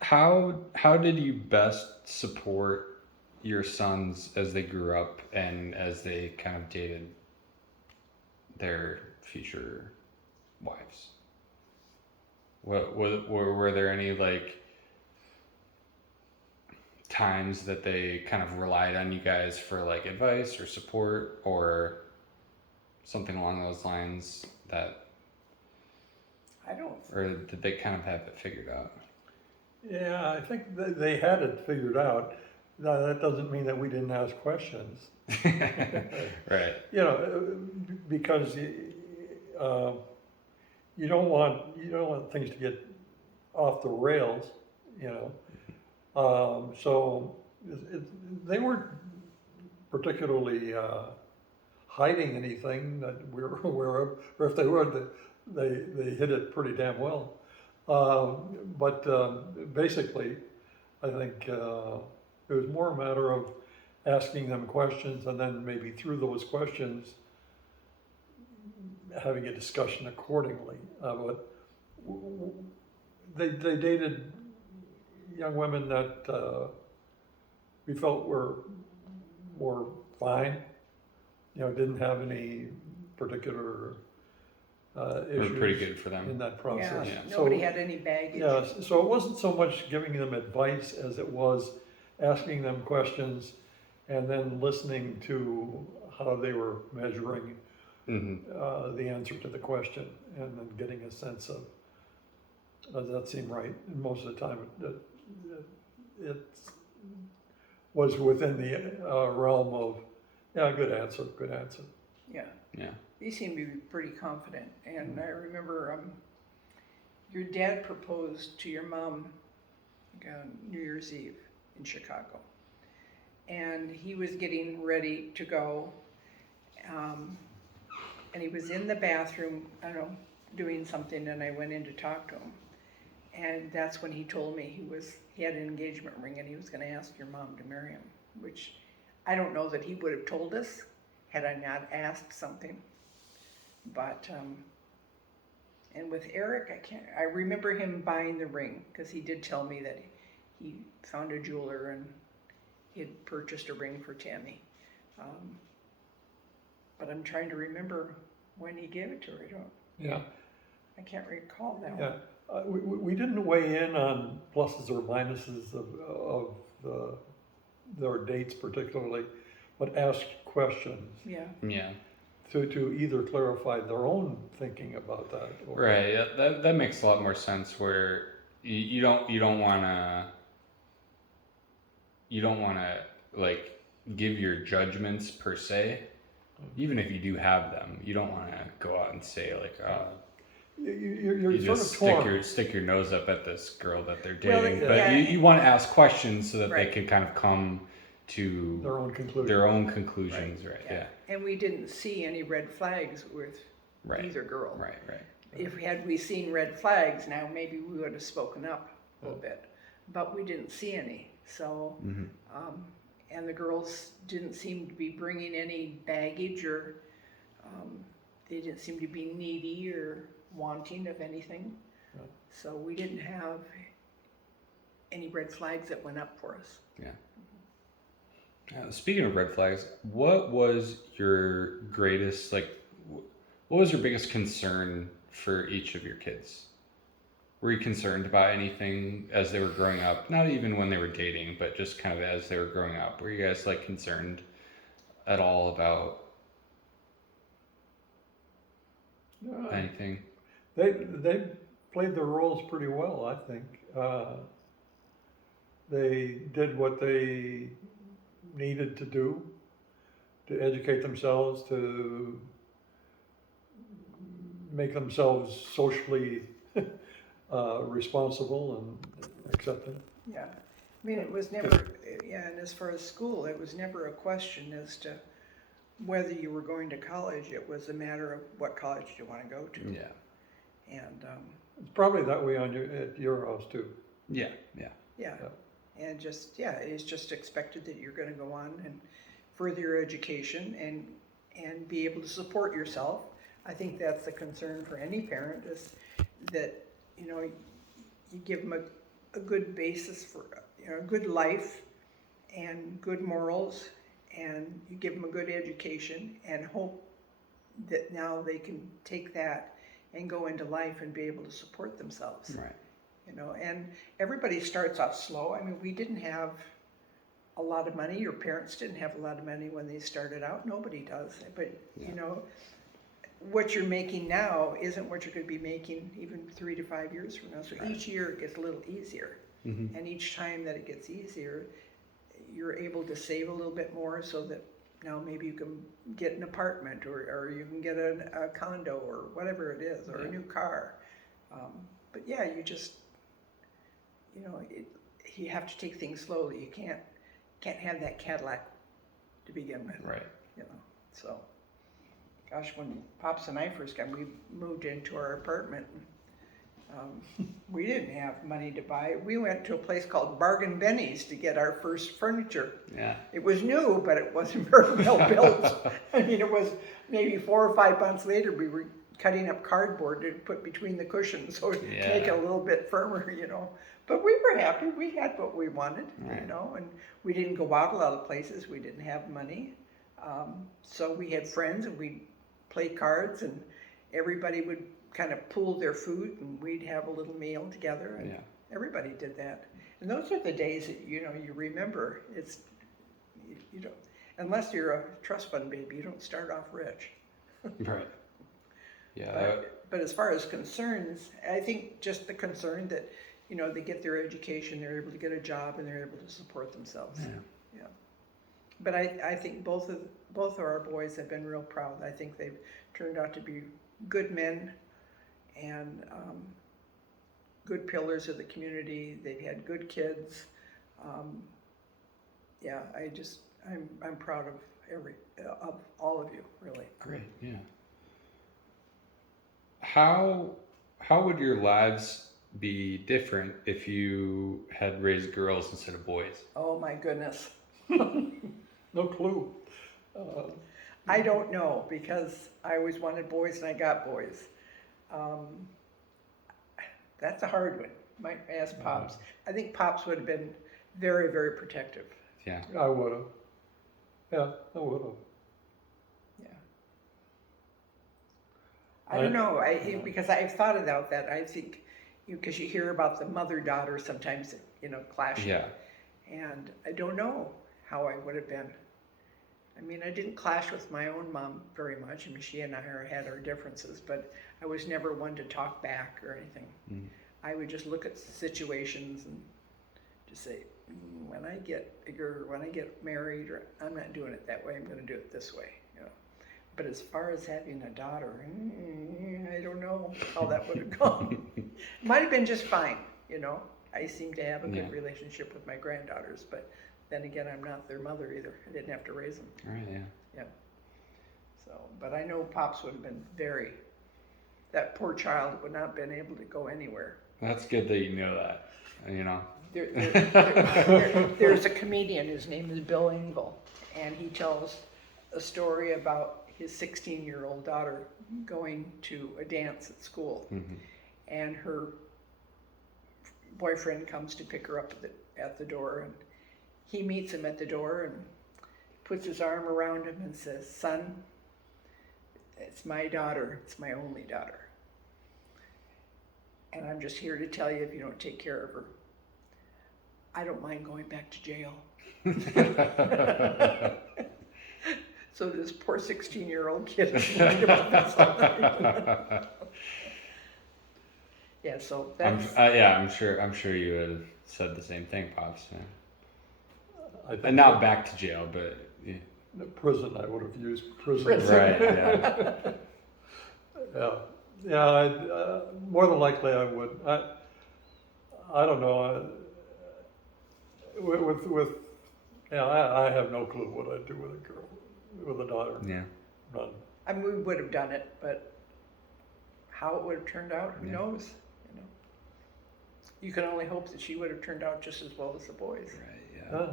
How did you best support your sons as they grew up and as they kind of dated their future wives? Were there any like times that they kind of relied on you guys for like advice or support or something along those lines that, I don't, or did they kind of have it figured out? Yeah, I think they had it figured out. Now, that doesn't mean that we didn't ask questions. Right. You know, because you don't want things to get off the rails. You know, so they weren't particularly hiding anything that we were aware of, or if they were, they hid it pretty damn well. But basically, I think it was more a matter of asking them questions, and then maybe through those questions, having a discussion accordingly. But they dated young women that we felt were fine. You know, didn't have any particular We're issues pretty good for them. in that process. yeah, Yeah. nobody had any baggage. Yeah, so it wasn't so much giving them advice as it was asking them questions and then listening to how they were measuring Mm-hmm. the answer to the question, and then getting a sense of, does that seem right? And most of the time, it was within the realm of, yeah, good answer. Yeah. Yeah. They seemed to be pretty confident. And I remember your dad proposed to your mom on New Year's Eve in Chicago. And he was getting ready to go. And he was in the bathroom, I don't know, doing something, and I went in to talk to him. And that's when he told me he had an engagement ring and he was gonna ask your mom to marry him, which I don't know that he would have told us had I not asked something. But, and with Eric, I remember him buying the ring, because he did tell me that he found a jeweler and he had purchased a ring for Tammy. But I'm trying to remember when he gave it to her. Yeah, I can't recall that yeah. one. We didn't weigh in on pluses or minuses of their dates particularly, but asked questions. Yeah, Yeah. to either clarify their own thinking about that. Or, Right. Yeah, that makes a lot more sense. Where you don't want to like give your judgments per se, even if you do have them. You don't want to go out and say like, You're you sort just of torn. stick your nose up at this girl that they're Well, dating. yeah. But you want to ask questions so that they Right. can kind of come to Their own conclusion. their own conclusions. Right. Yeah. And we didn't see any red flags with Right. either girl. Right. Right. If we seen red flags, now maybe we would have spoken up a little bit, but we didn't see any. So, Mm-hmm. and the girls didn't seem to be bringing any baggage, or they didn't seem to be needy or wanting of anything. Yeah. So we didn't have any red flags that went up for us. Yeah. Speaking of red flags, what was your greatest what was your biggest concern for each of your kids? Were you concerned about anything as they were growing up? Not even when they were dating, but just kind of as they were growing up. Were you guys like concerned at all about anything? They played their roles pretty well, I think. They did what they needed to do to educate themselves, to make themselves socially responsible and accepting. Yeah, I mean, it was never, yeah, and as far as school, it was never a question as to whether you were going to college. It was a matter of what college do you want to go to. Yeah. And, It's probably that way at your house too. Yeah. Yeah. yeah, Yeah. and just, yeah, it's just expected that you're gonna go on and further your education and be able to support yourself. I think that's the concern for any parent, is that, you know, you give them a good basis for, you know, a good life and good morals, and you give them a good education and hope that now they can take that and go into life and be able to support themselves. Right. You know, and everybody starts off slow. I mean, we didn't have a lot of money. Your parents didn't have a lot of money when they started out. Nobody does. But, Yeah. you know, what you're making now isn't what you're going to be making even 3 to 5 years from now. So Right. each year it gets a little easier. Mm-hmm. And each time that it gets easier, you're able to save a little bit more, so that now maybe you can get an apartment, or you can get a condo, or whatever it is, or Yeah. a new car. But yeah, you just, you know, you have to take things slowly. You can't have that Cadillac to begin with. Right. You know, so, gosh, when Pops and I first got, we moved into our apartment. We didn't have money to buy. We went to a place called Bargain Benny's to get our first furniture. Yeah. It was new, but it wasn't very well built. I mean, it was maybe 4 or 5 months later, we were cutting up cardboard to put between the cushions so to make it a little bit firmer, you know. But we were happy. We had what we wanted, Right. you know, and we didn't go out a lot of places. We didn't have money. So we had friends, and we'd play cards, and everybody would kind of pool their food, and we'd have a little meal together. And Yeah. everybody did that. And those are the days that, you know, you remember. It's, you don't, unless you're a trust fund baby, you don't start off rich. Right. Yeah. But as far as concerns, I think just the concern that, you know, they get their education, they're able to get a job, and they're able to support themselves. Yeah. Yeah. But I think both of our boys have been real proud. I think they've turned out to be good men, and good pillars of the community. They've had good kids. Yeah, I'm proud of all of you, really. Great. Yeah. How would your lives be different if you had raised girls instead of boys? Oh my goodness. No clue. I don't know, because I always wanted boys and I got boys. That's a hard one. Might ask Pops. I think Pops would have been very, very protective. Yeah. I would have. Yeah, I would have. Yeah. I don't know. Because I've thought about that. I think, because you hear about the mother-daughter sometimes, you know, clashing. Yeah. And I don't know how I would have been. I mean, I didn't clash with my own mom very much. I mean, she and I had our differences, but I was never one to talk back or anything. Mm. I would just look at situations and just say, when I get bigger, when I get married, or I'm not doing it that way, I'm going to do it this way. You know. But as far as having a daughter, I don't know how that would have gone. Might have been just fine, you know. I seem to have a good Yeah. relationship with my granddaughters, but then again, I'm not their mother either. I didn't have to raise them. Right, yeah. Yeah. So, but I know Pops would have been that poor child would not have been able to go anywhere. That's good that you know that, you know. There's a comedian, his name is Bill Engvall, and he tells a story about his 16-year-old daughter going to a dance at school, Mm-hmm. and her boyfriend comes to pick her up at the door, and he meets him at the door and puts his arm around him and says, "Son, it's my daughter, it's my only daughter. And I'm just here to tell you, if you don't take care of her, I don't mind going back to jail." So this poor 16-year-old kid is worried about that. Yeah, so that's... I'm sure you would have said the same thing, Pops. Yeah. I think And not back to jail, but yeah. prison, I would have used prison. Right, yeah. Yeah, yeah. More than likely, I would. I don't know. I have no clue what I'd do with a girl, with a daughter. Yeah. None. I mean, we would have done it, but how it would have turned out, who Yeah. knows? You know, you can only hope that she would have turned out just as well as the boys, Right, yeah. Yeah.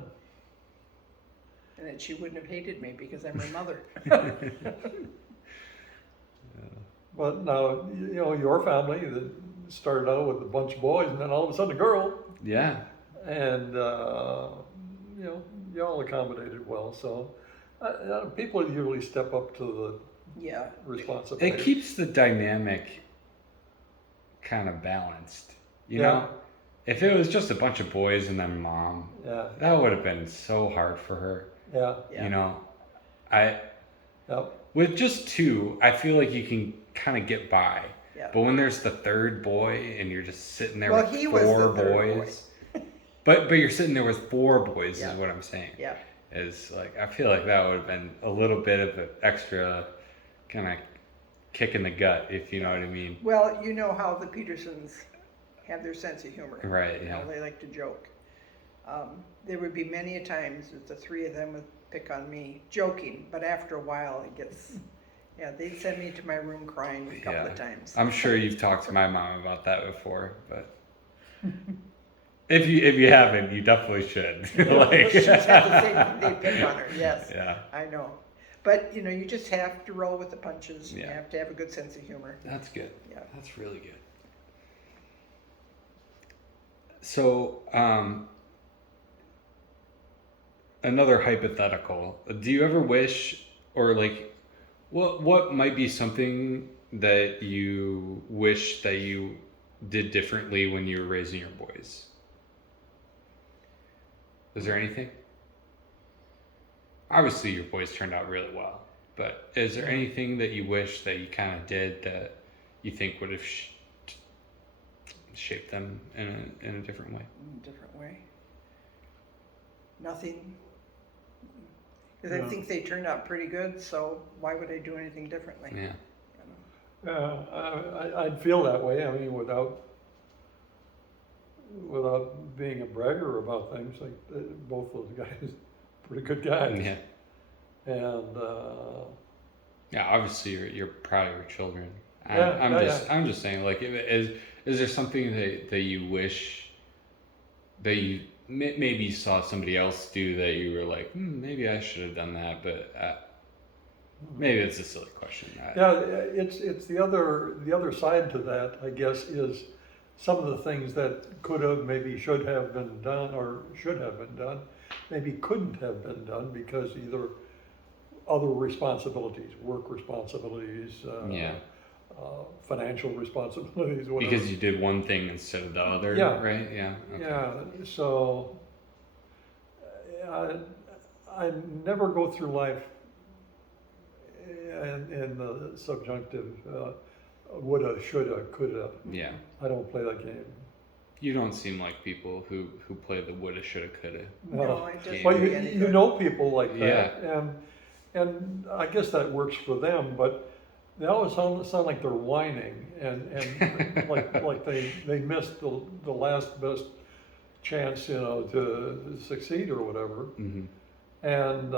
and that she wouldn't have hated me because I'm her mother. But now, your family that started out with a bunch of boys, and then all of a sudden a girl, Yeah. and you all accommodated well. So people usually step up to Yeah, the responsibility. It keeps the dynamic kind of balanced, you Yeah. know? If it was just a bunch of boys and then mom, Yeah, that would have been so hard for her, yeah, yeah. you know? yeah. With just two, I feel like you can kind of get by. Yeah. But when there's the third boy and you're just sitting there Well, with he was four the third boys. But you're sitting there with four boys Yeah. is what I'm saying. Yeah, Is like I feel like that would have been a little bit of an extra kind of kick in the gut, if you know what I mean. well, you know how the Petersons have their sense of humor. Right, You know, yeah. they like to joke. There would be many a times that the three of them would pick on me, joking, but after a while it gets, yeah, they'd send me to my room crying a couple of times. I'm sure you've talked to my mom about that before, but if you haven't, you definitely should. Well, she's had the same, they pick on her, yes. Yeah, I know. But, you just have to roll with the punches. You Yeah. have to have a good sense of humor. that's good. Yeah. That's really good. So, another hypothetical. Do you ever wish, or like, what might be something that you wish that you did differently when you were raising your boys? Is there anything? Obviously, your boys turned out really well, but is there anything that you wish that you kind of did that you think would have shaped them in a different way? Different way. Nothing. Because I Yeah. think they turned out pretty good, so why would I do anything differently? Yeah. I'd feel that way. I mean, without being a bragger about things, like both those guys, pretty good guys. Yeah. And Yeah, obviously you're proud of your children. Yeah, I'm just saying, like, is there something that you wish that you maybe you saw somebody else do that you were like, maybe I should have done that, but maybe it's a silly question. yeah, it's the other side to that, I guess, is some of the things that could have, maybe should have been done, or should have been done, maybe couldn't have been done because either other responsibilities, work responsibilities, Yeah. Financial responsibilities, whatever. Because you did one thing instead of the other, Yeah. right? Yeah. Okay. Yeah, so I never go through life and the subjunctive, woulda, shoulda, coulda. Yeah. I don't play that game. You don't seem like people who play the woulda, shoulda, coulda. No, it doesn't But do you, any you good. know people like that, and I guess that works for them, but they always sound like they're whining, and like they missed the last best chance, you know, to succeed or whatever. Mm-hmm. And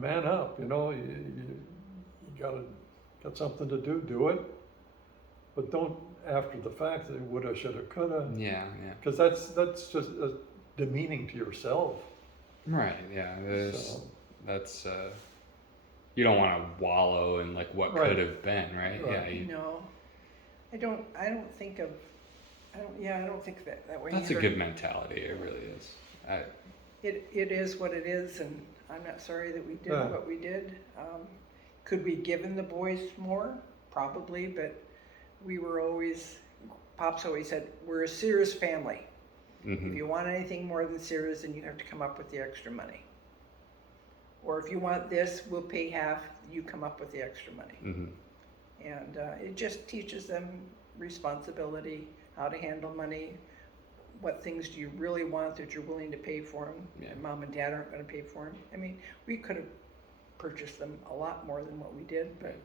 man up, you know, you got something to do it, but don't after the fact that woulda, shoulda, coulda, Yeah, yeah. because that's just demeaning to yourself. Right, yeah. So, That's you don't want to wallow in like what Right. could have been, right? Right. Yeah, you, No, I don't think of, I don't think that way that's a either. good mentality. It really is. It is what it is, and I'm not sorry that we did Yeah. what we did. Could we given the boys more? Probably, but we were always, Pops always said, we're a Sears family. If Mm-hmm. you want anything more than Sears, then you have to come up with the extra money. Or if you want this, we'll pay half, you come up with the extra money. Mm-hmm. And it just teaches them responsibility, how to handle money, what things do you really want that you're willing to pay for them, Yeah. and mom and dad aren't going to pay for them. I mean, we could have purchased them a lot more than what we did, but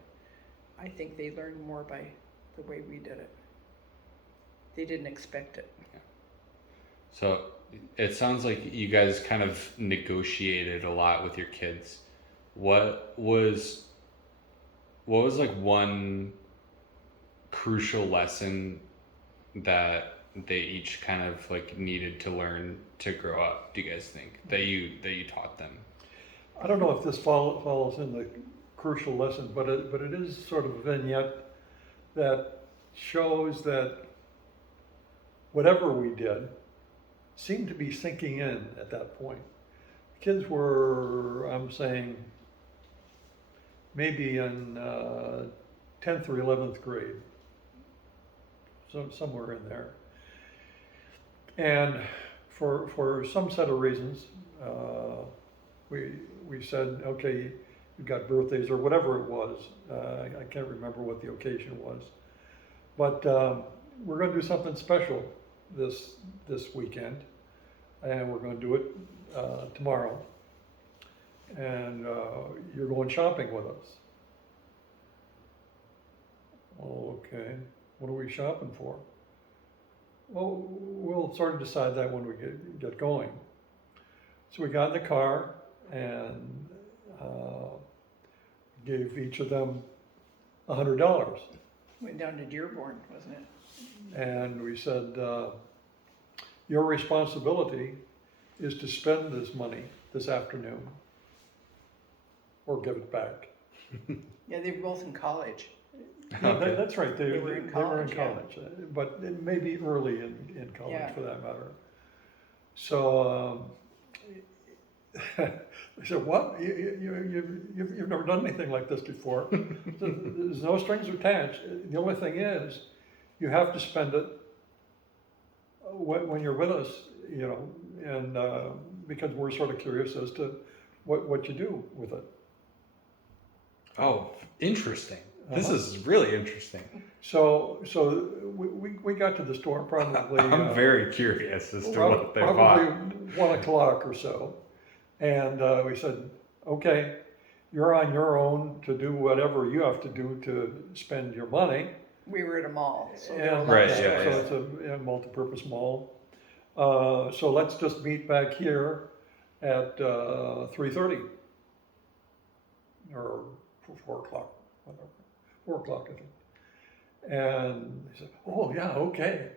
I think they learned more by the way we did it. They didn't expect it. So it sounds like you guys kind of negotiated a lot with your kids. What was like one crucial lesson that they each kind of like needed to learn to grow up, do you guys think, that you taught them? I don't know if this follows in the crucial lesson, but it is sort of a vignette that shows that whatever we did seemed to be sinking in at that point. Kids were, I'm saying, maybe in 10th or 11th grade, so somewhere in there. And for some set of reasons, we said, okay, you've got birthdays or whatever it was. I can't remember what the occasion was, but we're going to do something special this weekend, and we're going to do it tomorrow. And you're going shopping with us. Okay, what are we shopping for? Well, we'll sort of decide that when we get going. So we got in the car and gave each of them $100. Went down to Dearborn, wasn't it? And we said, your responsibility is to spend this money this afternoon or give it back. Yeah, they were both in college. Yeah, that's right. They were in They college, were in yeah. college, but it may be early in college Yeah. for that matter. So they said, "What? You've never done anything like this before. There's no strings attached. The only thing is, you have to spend it when you're with us, you know, and because we're sort of curious as to what you do with it." Oh, interesting. This Uh-huh. is really interesting. So we got to the store probably. I'm very curious as to what they probably bought. 1:00 or so, and we said, "Okay, you're on your own to do whatever you have to do to spend your money." We were at a mall, so there were And Right, lots of yeah, so stores. it's a multi-purpose mall. So let's just meet back here at 3:30 or 4:00, whatever. 4:00, I think. And he said, "Oh yeah, okay."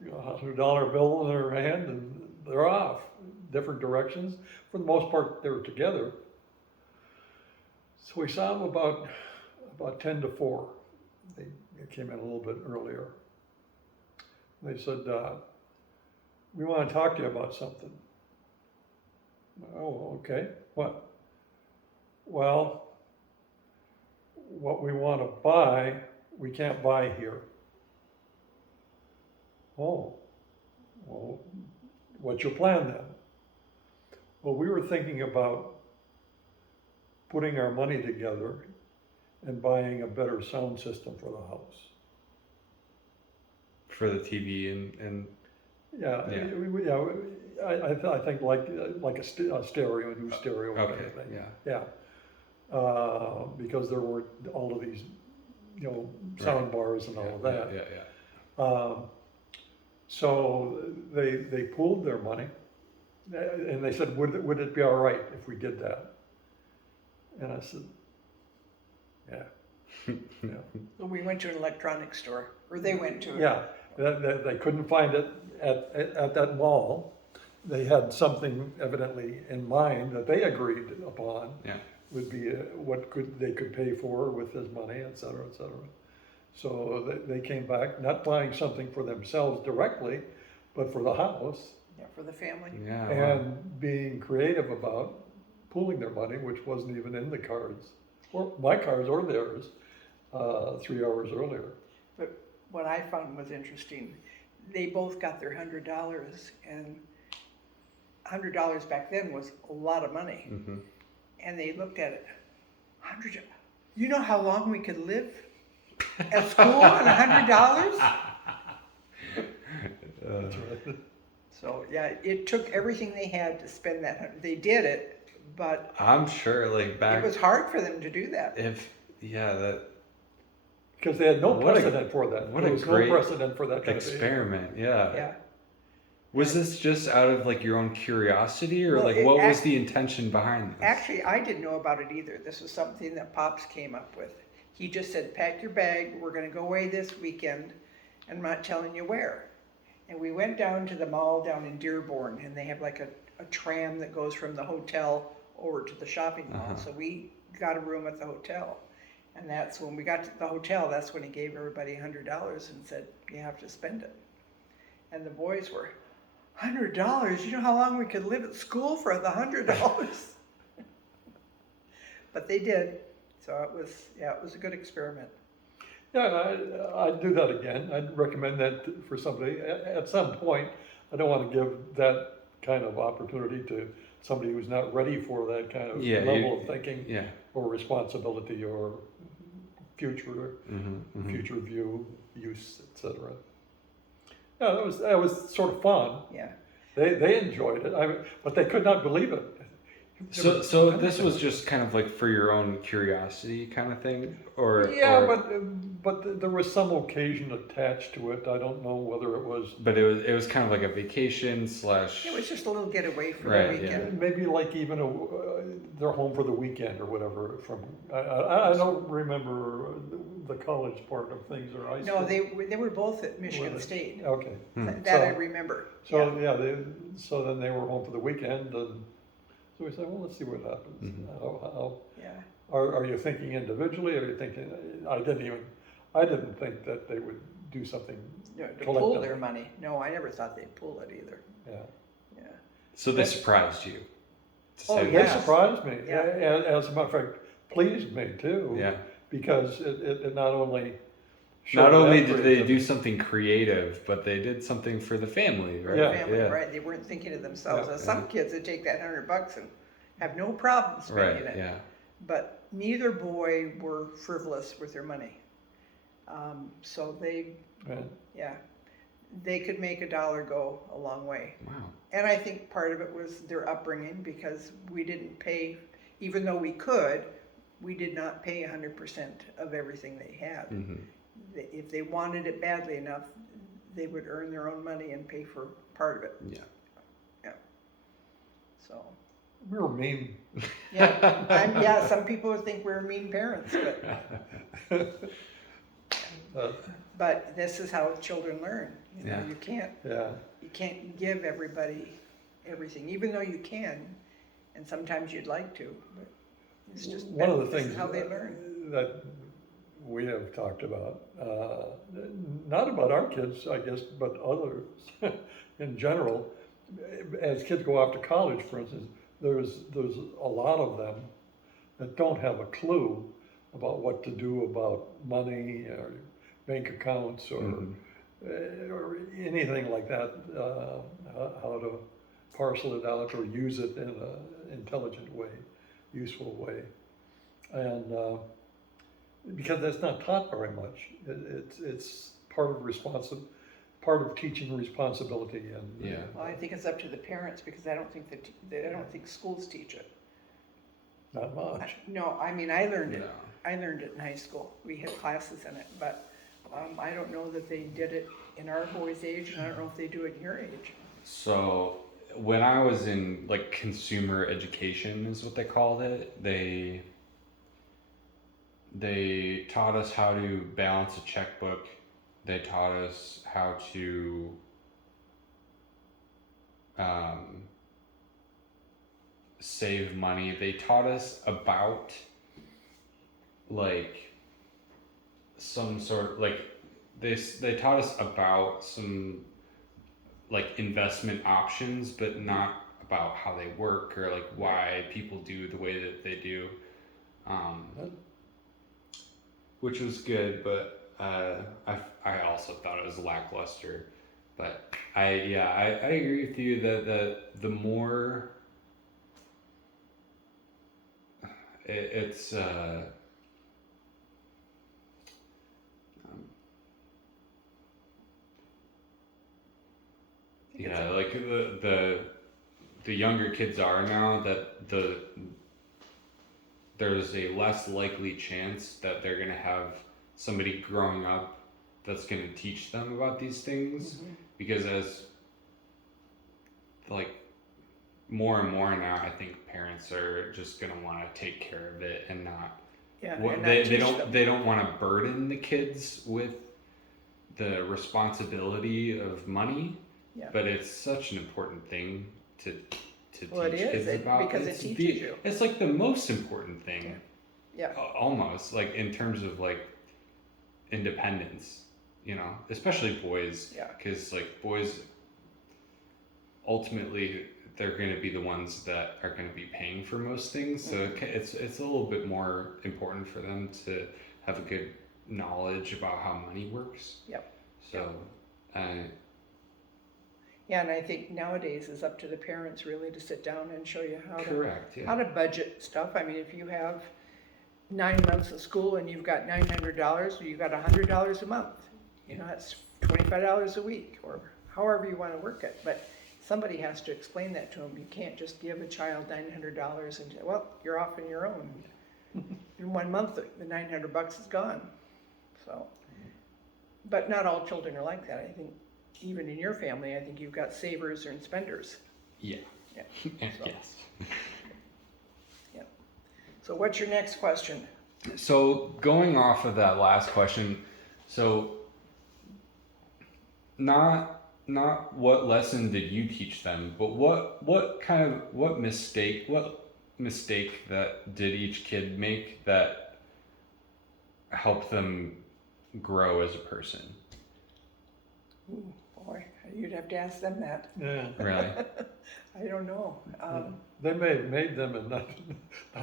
You know, $100 bill in their hand, and they're off different directions. For the most part, they were together. So we saw them about 10 to 4. They came in a little bit earlier. They said, "We want to talk to you about something." Oh, okay. What? Well, what we want to buy, we can't buy here. Oh, well, what's your plan then? Well, we were thinking about putting our money together and buying a better sound system for the house. For the TV and Yeah, Yeah. I think like a stereo, a new stereo kind okay, of thing. yeah. Yeah, because there were all of these, sound bars and all of that. Yeah. So they pooled their money, and they said, would it be all right if we did that? And I said, yeah. So we went to an electronics store, or they went to it. Yeah, they couldn't find it at that mall. They had something evidently in mind that they agreed upon. Yeah. Would be what they could pay for with his money, et cetera, et cetera. So they came back, not buying something for themselves directly, but for the house, Yeah, for the family. Yeah. and being creative about pooling their money, which wasn't even in the cards, or my cards or theirs, 3 hours earlier. But what I found was interesting, they both got their $100, and $100 back then was a lot of money. Mm-hmm. And they looked at it, you know how long we could live at school on $100? That's right. So yeah, it took everything they had to spend that. They did it, but I'm sure, like it back was hard for them to do that. that Because they had no What a- precedent for that. what There a was great no precedent for that kind of experiment. Yeah. Yeah. Was this just out of like your own curiosity, or Well, like it what was act- the intention behind this? Actually, I didn't know about it either. This was something that Pops came up with. He just said, pack your bag, we're gonna go away this weekend, and I'm not telling you where. And we went down to the mall down in Dearborn, and they have like a tram that goes from the hotel over to the shopping mall. Uh-huh. So we got a room at the hotel. And that's when we got to the hotel, that's when he gave everybody $100 and said, you have to spend it. And the boys were, $100? You know how long we could live at school for the $100? But they did. So it was a good experiment. Yeah, I'd do that again. I'd recommend that for somebody. At some point, I don't want to give that kind of opportunity to somebody who's not ready for that kind of Yeah, level of thinking Yeah. or responsibility or future Mm-hmm. future view, use, etc. Yeah, that was sort of fun. Yeah. They enjoyed it, but they could not believe it. So this was just kind of like for your own curiosity kind of thing, or Yeah, or, but there was some occasion attached to it. I don't know whether it was but it was kind of like a vacation slash. It was just a little getaway for Right, the weekend. maybe like even they're home for the weekend or whatever. I don't remember the college part of things or high school. No, they were both at Michigan Were they? State. Okay. That I So- remember. So so then they were home for the weekend, and so we said, well, let's see what happens. Mhm. Yeah. Are you thinking individually? Are you thinking? I didn't think that they would do something. No, to pool Collectively. their money. No, I never thought they'd pool it either. Yeah. Yeah. So this surprised you. to Oh, say They yeah. this. surprised me. Yeah. As a matter of fact, pleased me too. Yeah. Because it not only. Not showed only that did they do creativity- something creative, but they did something for the family, right? Yeah. Family, right? They weren't thinking of themselves. Yeah. Now, some kids would take that $100 and have no problem spending Right. it. Yeah. But neither boy were frivolous with their money. So Yeah. they could make $1 go a long way. Wow. And I think part of it was their upbringing, because we didn't pay, even though we could, we did not pay 100% of everything they had. Hmm. If they wanted it badly enough, they would earn their own money and pay for part of it. Yeah. So, We were mean. yeah, some people would think we're mean parents, but this is how children learn. You know, Yeah. you can't give everybody everything, even though you can, and sometimes you'd like to, but it's just One of the this is things how they learn. that we have talked about, not about our kids, I guess, but others in general. As kids go off to college, for instance, there's a lot of them that don't have a clue about what to do about money or bank accounts or Mhm. or anything like that. How to parcel it out or use it in an intelligent way, useful way. And because that's not taught very much. It's part of teaching responsibility and Yeah. Well, I think it's up to the parents because I don't think I don't think schools teach it. not much. No, I mean, I learned it. No. I learned it in high school. We had classes in it, but I don't know that they did it in our boys' age, and I don't know if they do it in your age. So when I was in like consumer education is what they called it, they taught us how to balance a checkbook. They taught us how to save money. They taught us about like some sort like they taught us about some like investment options, but not about how they work or like why people do the way that they do, which was good. But I also thought it was lackluster. But I agree with you that the more it's yeah, like the younger kids are now, that there's a less likely chance that they're gonna have somebody growing up that's gonna teach them about these things, because as like more and more now, I think parents are just gonna want to take care of it and not Yeah, what and not they teach don't them. they don't want to burden the kids with the responsibility of money. Yeah. But it's such an important thing to Well, it teach is, kids about. because it It's teaches you. It's like the most important thing. Yeah. Almost like in terms of like independence, especially boys. Yeah. Because like boys, ultimately, they're going to be the ones that are going to be paying for most things. So it's a little bit more important for them to have a good knowledge about how money works. Yep. So, Yeah, and I think nowadays it's up to the parents really to sit down and show you correct. how Yeah. to budget stuff. I mean, if you have 9 months of school and you've got $900, or you've got $100 a month, that's $25 a week, or however you want to work it. But somebody has to explain that to them. You can't just give a child $900 and well, you're off on your own. In 1 month, the $900 is gone. So, but not all children are like that. I think even in your family, I think you've got savers and spenders. Yeah. Yeah. So. Yes. So what's your next question? So going off of that last question, so not what lesson did you teach them, but what mistake that did each kid make that helped them grow as a person? Ooh, boy, you'd have to ask them that. Yeah. Really? I don't know. They made them and not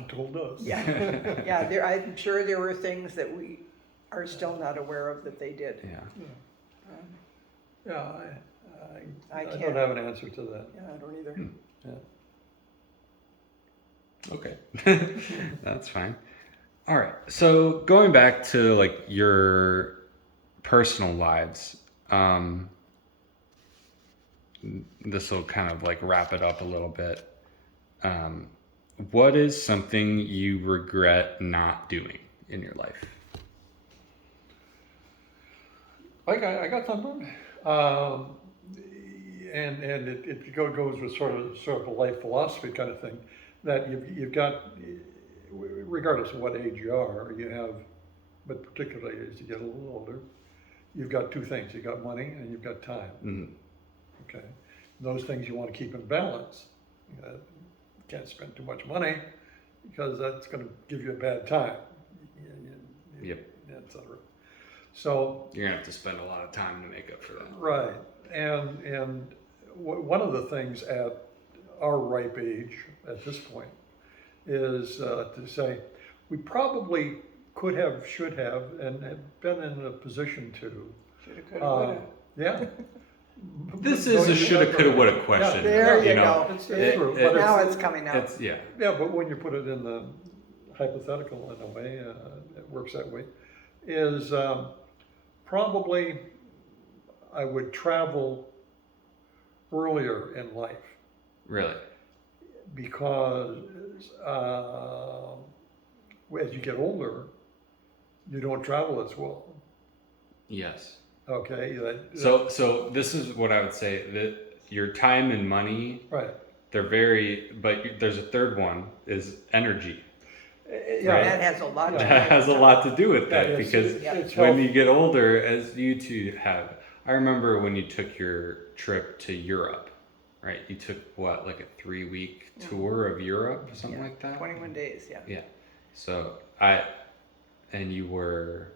told us. Yeah, yeah. I'm sure there were things that we are still not aware of that they did. Yeah. Yeah, I can't- don't have an answer to that. Yeah, I don't either. Yeah. Okay. That's fine. All right. So going back to like your personal lives, this will kind of like wrap it up a little bit. What is something you regret not doing in your life? I got something, and it goes with sort of a life philosophy kind of thing, that you've got, regardless of what age you are, you have, but particularly as you get a little older, you've got two things: you've got money and you've got time. Mm-hmm. Okay, those things you want to keep in balance. You can't spend too much money because that's going to give you a bad time. Yep. Et cetera. So You're gonna have to spend a lot of time to make up for that. right, and one of the things at our ripe age at this point is to say we probably could have, should have, and have been in a position to. Shoulda, coulda, woulda. Yeah. This is a shoulda, coulda, woulda question. There you know. go. It's true, but Now it's coming out. It's yeah. Yeah, but when you put it in the hypothetical in a way, it works that way, is probably I would travel earlier in life Really? because as you get older, you don't travel as well. Yes. Okay. So this is what I would say, that your time and money, Right. they're very, but there's a third one, is energy. Yeah. Right. That has a lot to do That has a lot to do with Yeah, that, it's- because it's when health- you get older, as you two have, I remember when you took your trip to Europe, right? You took what, like a 3-week tour of Europe or something like that? 21 days, yeah. Yeah. So and you were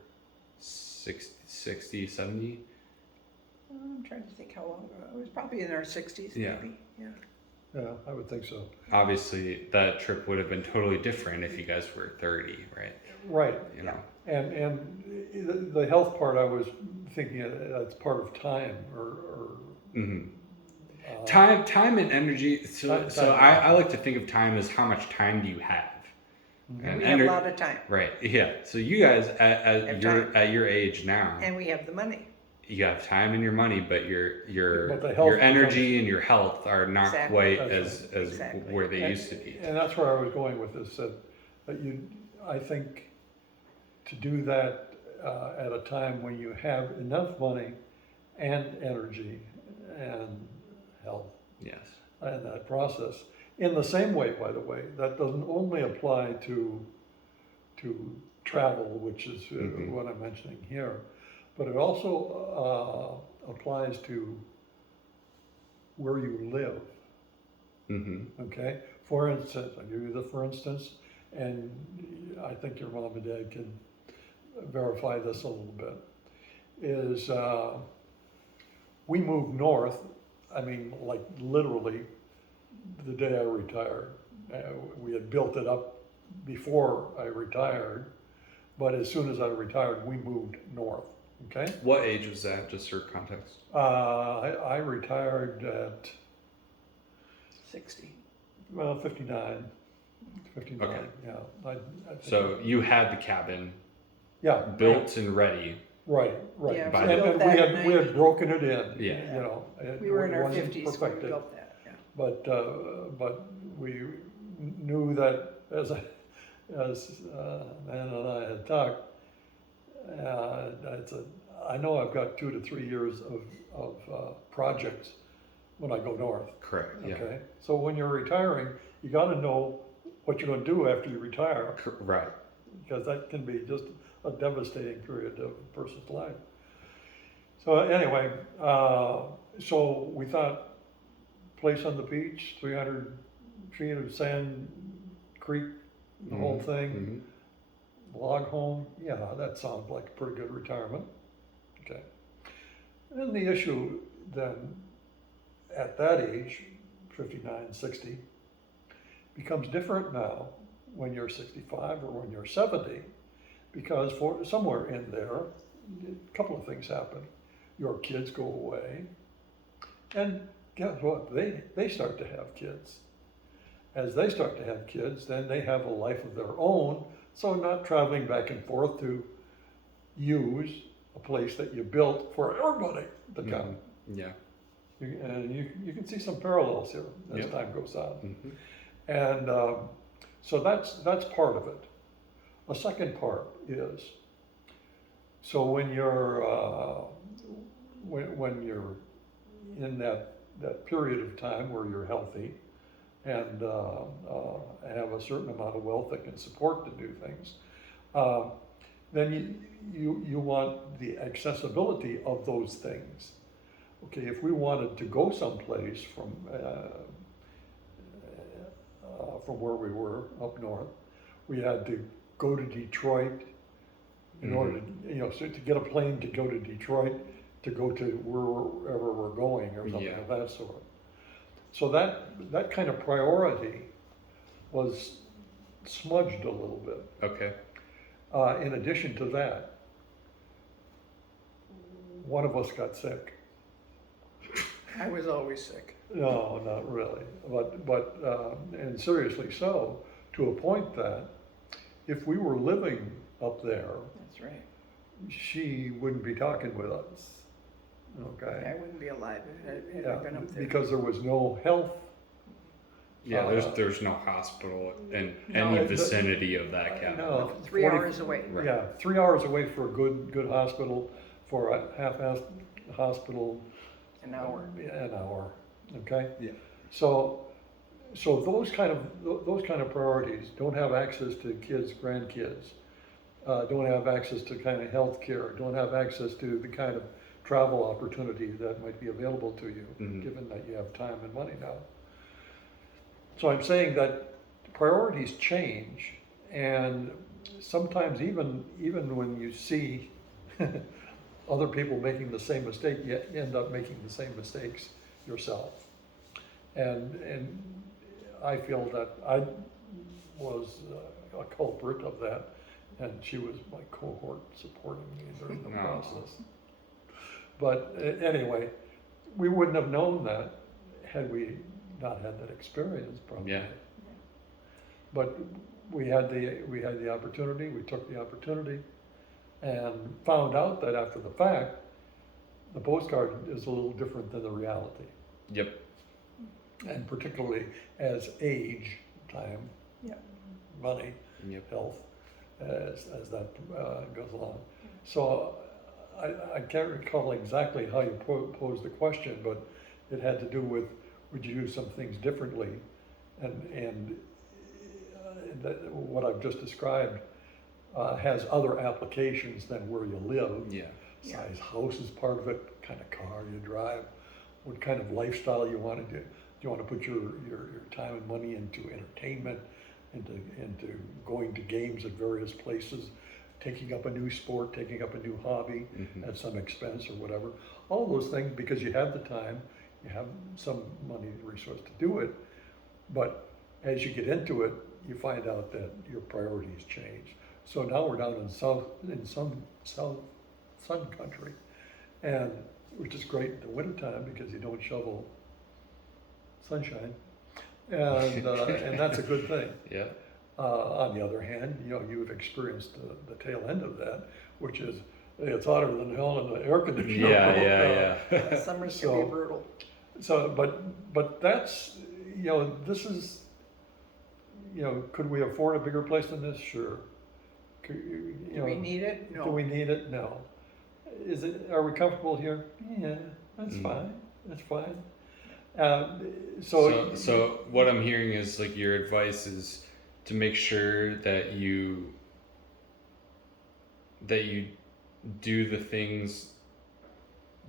60, 70? I'm trying to think how long ago. It was probably in our 60s, Yeah. maybe. Yeah. Yeah, I would think so. Obviously, that trip would have been totally different if you guys were 30, right? Right. You know? And the health part, I was thinking that's part of time or Hmm. uh, Time and energy. So, Time- so time. I like to think of time as how much time do you have, and We have a ener- lot of time, right? Yeah. So you guys Have at your age now, and we have the money. you have time and your money, but your But the health your energy and your health are not Exactly. quite That's as Exactly. where they And- used to be. And that's where I was going with this, that I think to do that at a time when you have enough money and energy and health Yes. and that process, in the same way, by the way, that doesn't only apply to travel, which is Mhm. what I'm mentioning here, but it also applies to where you live. Mm-hmm. Okay, for instance, I'll give you the for instance, and I think your mom and dad can verify this a little bit, is we moved north, I mean, like literally the day I retired. We had built it up before I retired, but as soon as I retired, we moved north, okay? What age was that, just for context? I retired at, 60. well, 59, Okay. yeah. I think- So you had the cabin Yeah. built and ready. Right. Yeah, we And built and that we in had 90. broken it in, Yeah. you know. We were in it our wasn't 50s when we perfected, built that, yeah. but we knew that as Nan and I had talked, I know I've got 2 to 3 years of projects when I go north. Correct. Yeah. Okay, so when you're retiring, you got to know what you're going to do after you retire, Right. because that can be just a devastating period of a person's life. So anyway, so we thought place on the beach, 300 feet of sand creek, the whole thing, Mhm. log home. Yeah, that sounds like a pretty good retirement. Okay. And the issue then at that age, 59, 60, becomes different now when you're 65 or when you're 70, because for somewhere in there, a couple of things happen. Your kids go away, and guess what? They start to have kids. As they start to have kids, then they have a life of their own, so not traveling back and forth to use a place that you built for everybody to come. Yeah. And you can see some parallels here as Yep. time goes on. Mhm. And so that's part of it. A second part is, so when you're when you're in that period of time where you're healthy and have a certain amount of wealth that can support to do things, then you want the accessibility of those things. Okay, if we wanted to go someplace from where we were up north, we had to go to Detroit in order to, so to get a plane to go to Detroit, to go to wherever we're going or something Yeah. of that sort. So that kind of priority was smudged a little bit. Okay. In addition to that, one of us got sick. I was always sick. No, not really, but and seriously so, to a point that if we were living up there, That's right. she wouldn't be talking with us, okay? I wouldn't be alive if Yeah, I'd been up there. because there was no health. Yeah, there's no hospital in No. any vicinity of that cabin. No, 3 40 hours away. Right. Yeah, 3 hours away for a good hospital, for a half-assed hospital, An hour. an hour, okay? Yeah. So those kind of priorities, don't have access to kids, grandkids, don't have access to kind of health care, don't have access to the kind of travel opportunity that might be available to you, Mhm. given that you have time and money now. So I'm saying that priorities change, and sometimes even when you see other people making the same mistake, you end up making the same mistakes yourself. And I feel that I was a culprit of that, and she was my cohort supporting me during the No. process. But anyway, we wouldn't have known that had we not had that experience, probably. Yeah. But we had the opportunity, we took the opportunity, and found out that after the fact, the postcard is a little different than the reality. Yep. And particularly as age, time, Yep. money, Yep. health, as that goes along. So I can't recall exactly how you posed the question, but it had to do with, would you do some things differently? And that, what I've just described has other applications than where you live. Yeah. Yeah. Size house is part of it, kind of car you drive, what kind of lifestyle you want to do. Do you want to put your time and money into entertainment, into going to games at various places, taking up a new sport, taking up a new hobby Mhm. at some expense or whatever? All those things, because you have the time, you have some money and resource to do it, but as you get into it, you find out that your priorities change. So now we're down in some south sun country, and which is great in the wintertime because you don't shovel sunshine, and that's a good thing. Yeah. On the other hand, you've experienced the tail end of that, which is it's hotter than hell in the air conditioner. Yeah. Summers can So- be brutal. So, but that's, this is, could we afford a bigger place than this? Sure. Do we need it? Do we No. need it? No. Are we comfortable here? Yeah, that's Mm. fine. That's fine. So what I'm hearing is like your advice is to make sure that you do the things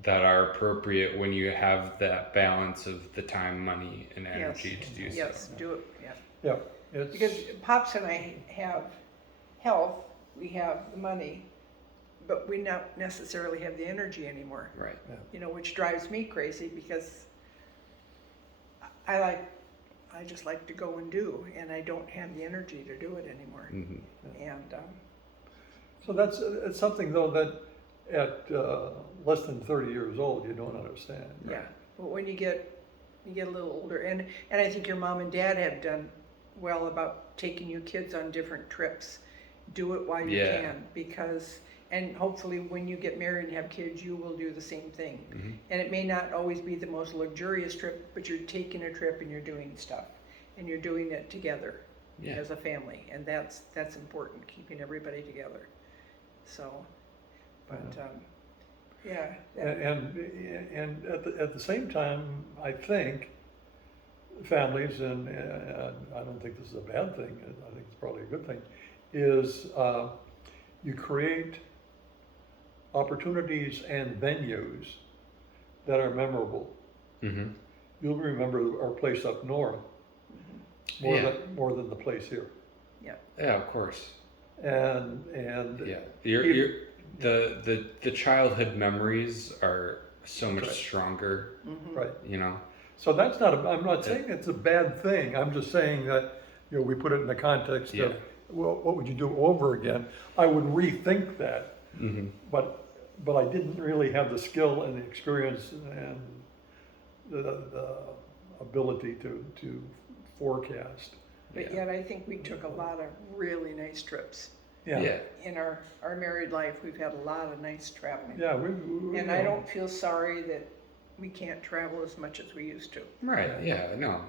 that are appropriate when you have that balance of the time, money, and energy to do so. Yes, do it, yeah. Yeah, it's. Because Pops and I have health, we have the money, but we not necessarily have the energy anymore. Right. Which drives me crazy because I just like to go and do, and I don't have the energy to do it anymore. Mm-hmm. And So it's something though that at less than 30 years old, you don't understand. yeah, but when you get a little older, and I think your mom and dad have done well about taking you kids on different trips. Do it while you Yeah. can, because, and hopefully when you get married and have kids, you will do the same thing. Mm-hmm. And it may not always be the most luxurious trip, but you're taking a trip and you're doing stuff, and you're doing it together Yeah. as a family, and that's important, keeping everybody together. So, but yeah, And at the same time, I think families, and I don't think this is a bad thing, I think it's probably a good thing, is you create opportunities and venues that are memorable. Mm-hmm. You'll remember our place up north Yeah. more than the place here. Yeah, of course. And Yeah. The childhood memories are so much Right. stronger, right. So that's not, I'm not saying it's a bad thing, I'm just saying that, we put it in the context Yeah. of, well, what would you do over again? I would rethink that, Mm-hmm. but I didn't really have the skill and the experience and the ability to forecast But yet I think we took a lot of really nice trips. Yeah. In our married life, we've had a lot of nice traveling. Yeah, And I don't feel sorry that we can't travel as much as we used to. Right. Yeah. No.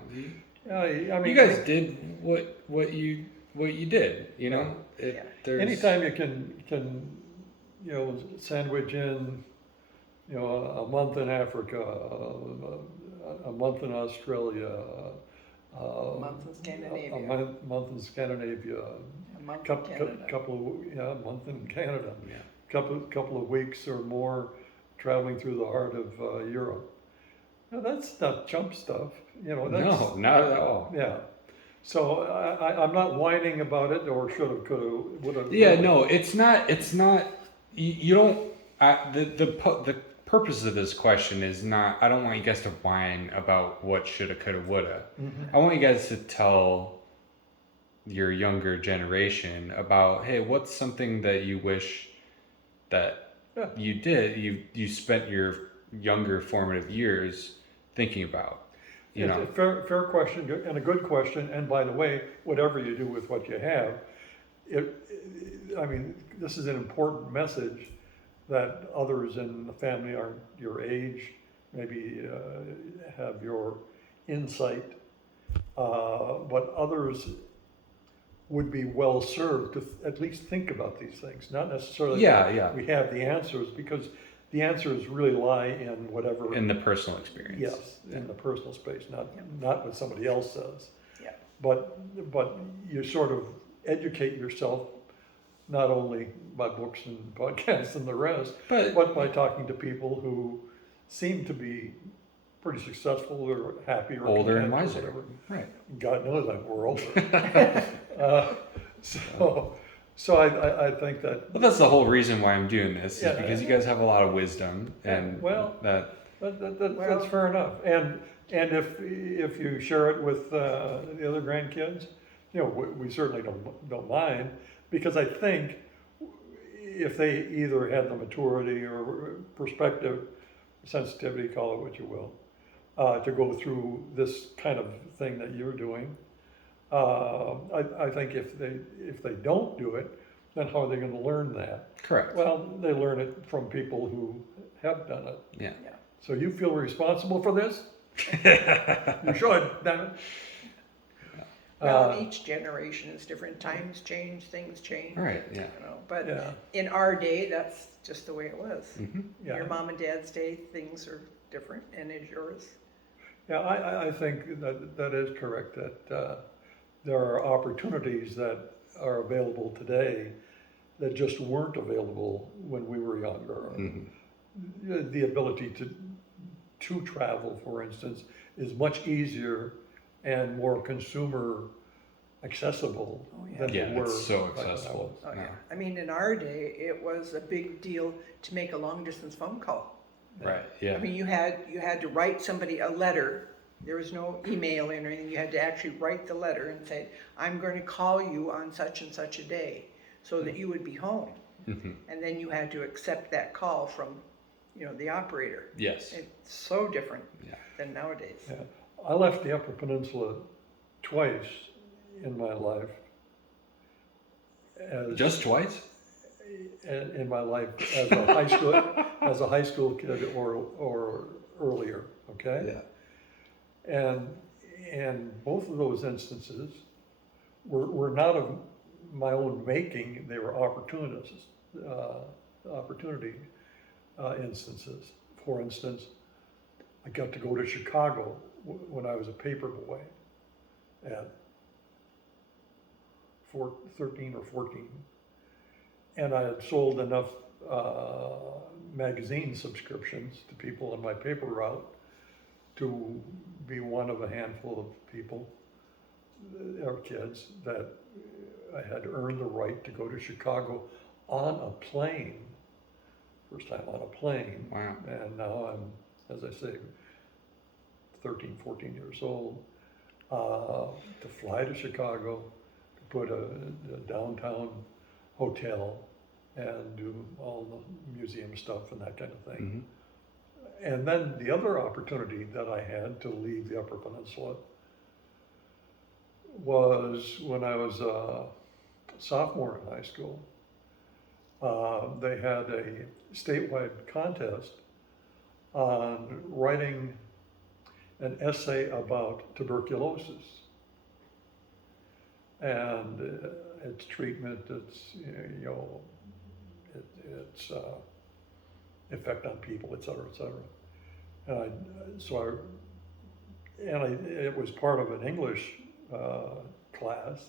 Yeah, I mean, You guys did what you did. You know. Yeah. anytime you can, sandwich in, a month in Africa, a month in Australia, A month in Scandinavia, a month in Scandinavia, a month in couple, Canada. a month in Canada, Yeah. couple of weeks or more traveling through the heart of Europe. Now, that's not chump stuff, that's, No, not at all. yeah. So I'm not whining about it or should have, could have, would have. Yeah, no, it's not. It's not. You don't. The purpose of this question is not. I don't want you guys to whine about what shoulda, coulda, woulda. Mhm. I want you guys to tell your younger generation about, hey, what's something that you wish that Yeah. you did. You spent your younger formative years thinking about. You It's know. a fair question and a good question. And by the way, whatever you do with what you have, I mean, this is an important message that others in the family are your age, maybe have your insight, but others would be well served to at least think about these things. Not necessarily Yeah, yeah. we have the answers, because the answers really lie in whatever. In the personal experience. Yes, in the personal space, not what somebody else says. Yeah. But you sort of educate yourself, not only by books and podcasts and the rest, But but by talking to people who seem to be pretty successful or happy or older and content or wiser. whatever. Right. God knows we're older. So I think that. Well, that's the whole reason why I'm doing this, is Yeah. because you guys have a lot of wisdom, and Yeah, well, that That's Well- fair enough. And if you share it with the other grandkids, we certainly don't mind, because I think if they either had the maturity or perspective, sensitivity, call it what you will, to go through this kind of thing that you're doing, I think if they don't do it, then how are they going to learn that? correct. Well, they learn it from people who have done it. Yeah. So you feel responsible for this? You should, damn it. Well, each generation is different. Times change, things change. Right. Yeah. But Yeah. in our day, that's just the way it was. Hmm. Yeah. Your mom and dad's day, things are different, and is yours. Yeah, I think that is correct, that there are opportunities that are available today that just weren't available when we were younger. Hmm. The ability to travel, for instance, is much easier and more consumer accessible Oh, yeah. than Yeah, they were. it's so back when I accessible. was. Oh, No. yeah. I mean, in our day, it was a big deal to make a long distance phone call. Right. I Yeah. mean, you had to write somebody a letter. There was no email or anything. You had to actually write the letter and say, I'm going to call you on such and such a day, so that you would be home. Hmm. And then you had to accept that call from, the operator. Yes. It's so different Yeah. than nowadays. Yeah. I left the Upper Peninsula twice in my life. Just twice. In my life as a high school kid or earlier, okay? Yeah. And both of those instances were not of my own making, they were opportunity instances. For instance, I got to go to Chicago when I was a paper boy at 13 or 14. And I had sold enough magazine subscriptions to people on my paper route to be one of a handful of people, or kids, that I had earned the right to go to Chicago on a plane. First time on a plane. Wow. And now I'm, as I say, 13, 14 years old, to fly to Chicago, to put a downtown hotel and do all the museum stuff and that kind of thing. Hmm. And then the other opportunity that I had to leave the Upper Peninsula was when I was a sophomore in high school. They had a statewide contest on writing an essay about tuberculosis and its treatment, its its effect on people, et cetera, et cetera. It was part of an English class,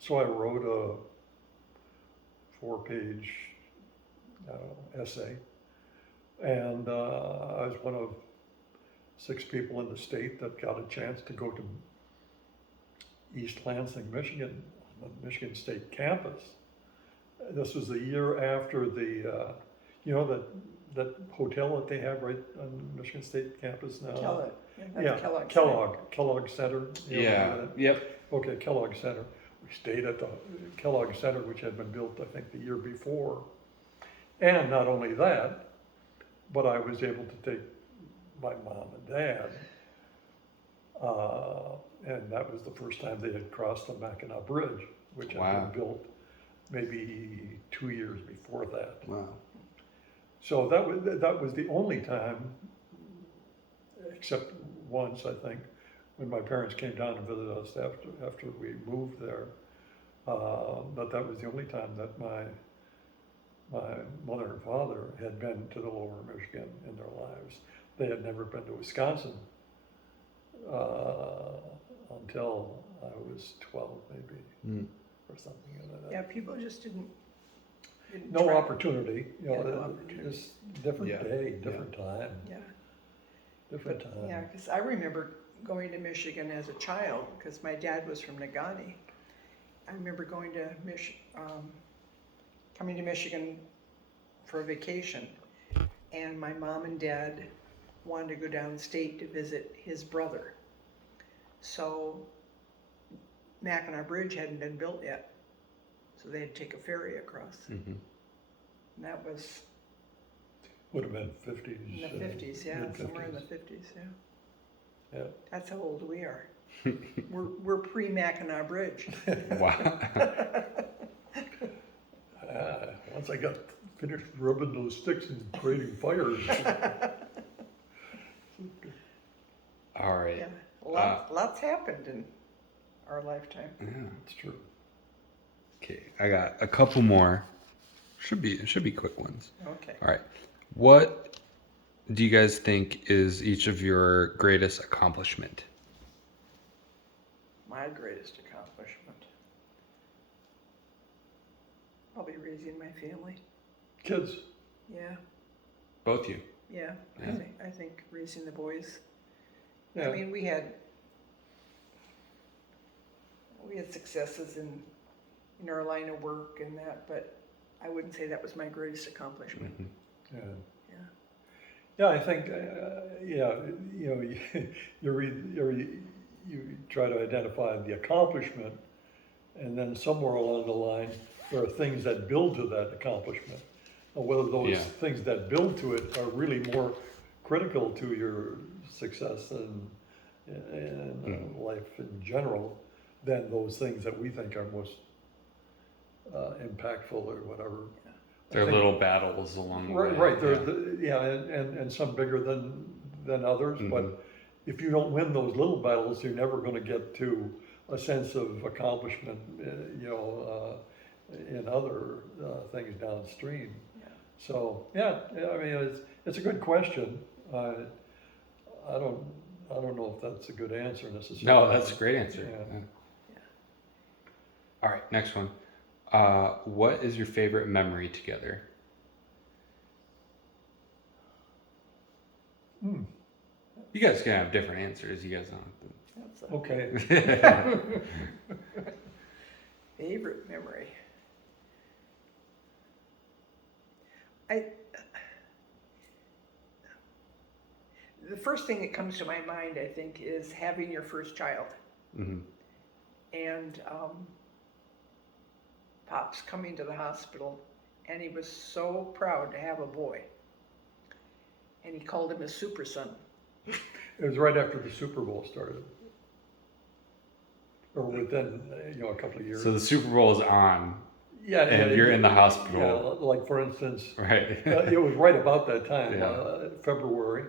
so I wrote a 4-page essay, and I was one of 6 people in the state that got a chance to go to East Lansing, Michigan, on the Michigan State campus. This was the year after the, that hotel that they have right on the Michigan State campus now. Kellogg. Yeah, Kellogg Center. You know, Yeah. Yep. Okay, Kellogg Center. We stayed at the Kellogg Center, which had been built, I think, the year before. And not only that, but I was able to take my mom and dad, and that was the first time they had crossed the Mackinac Bridge, which Wow. had been built maybe 2 years before that. Wow. So that was the only time, except once, I think, when my parents came down to visit us after we moved there. But that was the only time that my mother and father had been to the Lower Michigan in their lives. They had never been to Wisconsin until I was 12, maybe, or something like that. Yeah, people just didn't No try. opportunity, Yeah, no opportunity. just different Yeah. day, different time, Yeah, different time. yeah, because I remember going to Michigan as a child, because my dad was from Negaunee. I remember going to coming to Michigan for a vacation, and my mom and dad wanted to go downstate to visit his brother. So Mackinac Bridge hadn't been built yet, so they had to take a ferry across. Mm-hmm. And that was Would have been 50s. in the 50s, yeah, mid-50s. somewhere in the 50s, yeah. Yeah. That's how old we are. We're pre-Mackinac Bridge. Wow. Once I got finished rubbing those sticks and creating fires. All right. Yeah, lots happened in our lifetime. Yeah. It's true. Okay, I got a couple more. Should be quick ones. Okay. All right. What do you guys think is each of your greatest accomplishment? My greatest accomplishment. Probably raising my family. Kids. Yeah, Both you. yeah. Yeah. I think raising the boys. Yeah. I mean, we had successes in our line of work and that, but I wouldn't say that was my greatest accomplishment. Mm-hmm. Yeah. Yeah. Yeah, I think, you try to identify the accomplishment, and then somewhere along the line, there are things that build to that accomplishment. And whether those Yeah. things that build to it are really more critical to your success in life in general than those things that we think are most impactful or whatever. I There are think- little battles along the Right, way. right. And some bigger than others. Mhm. But if you don't win those little battles, you're never going to get to a sense of accomplishment, in other things downstream. Yeah. So yeah, I mean, it's a good question. I don't know if that's a good answer necessarily. No, that's a great answer. Yeah. Yeah. All right, next one. What is your favorite memory together? Hmm. You guys can have different answers. You guys That's a Okay. favorite memory. The first thing that comes to my mind, I think, is having your first child. Mm-hmm. And Pop's coming to the hospital, and he was so proud to have a boy. And he called him his super son. It was right after the Super Bowl started. or within, a couple of years. So the Super Bowl is on, Yeah, and you're in the Yeah, hospital, like for instance, right? it was right about that time, Yeah. February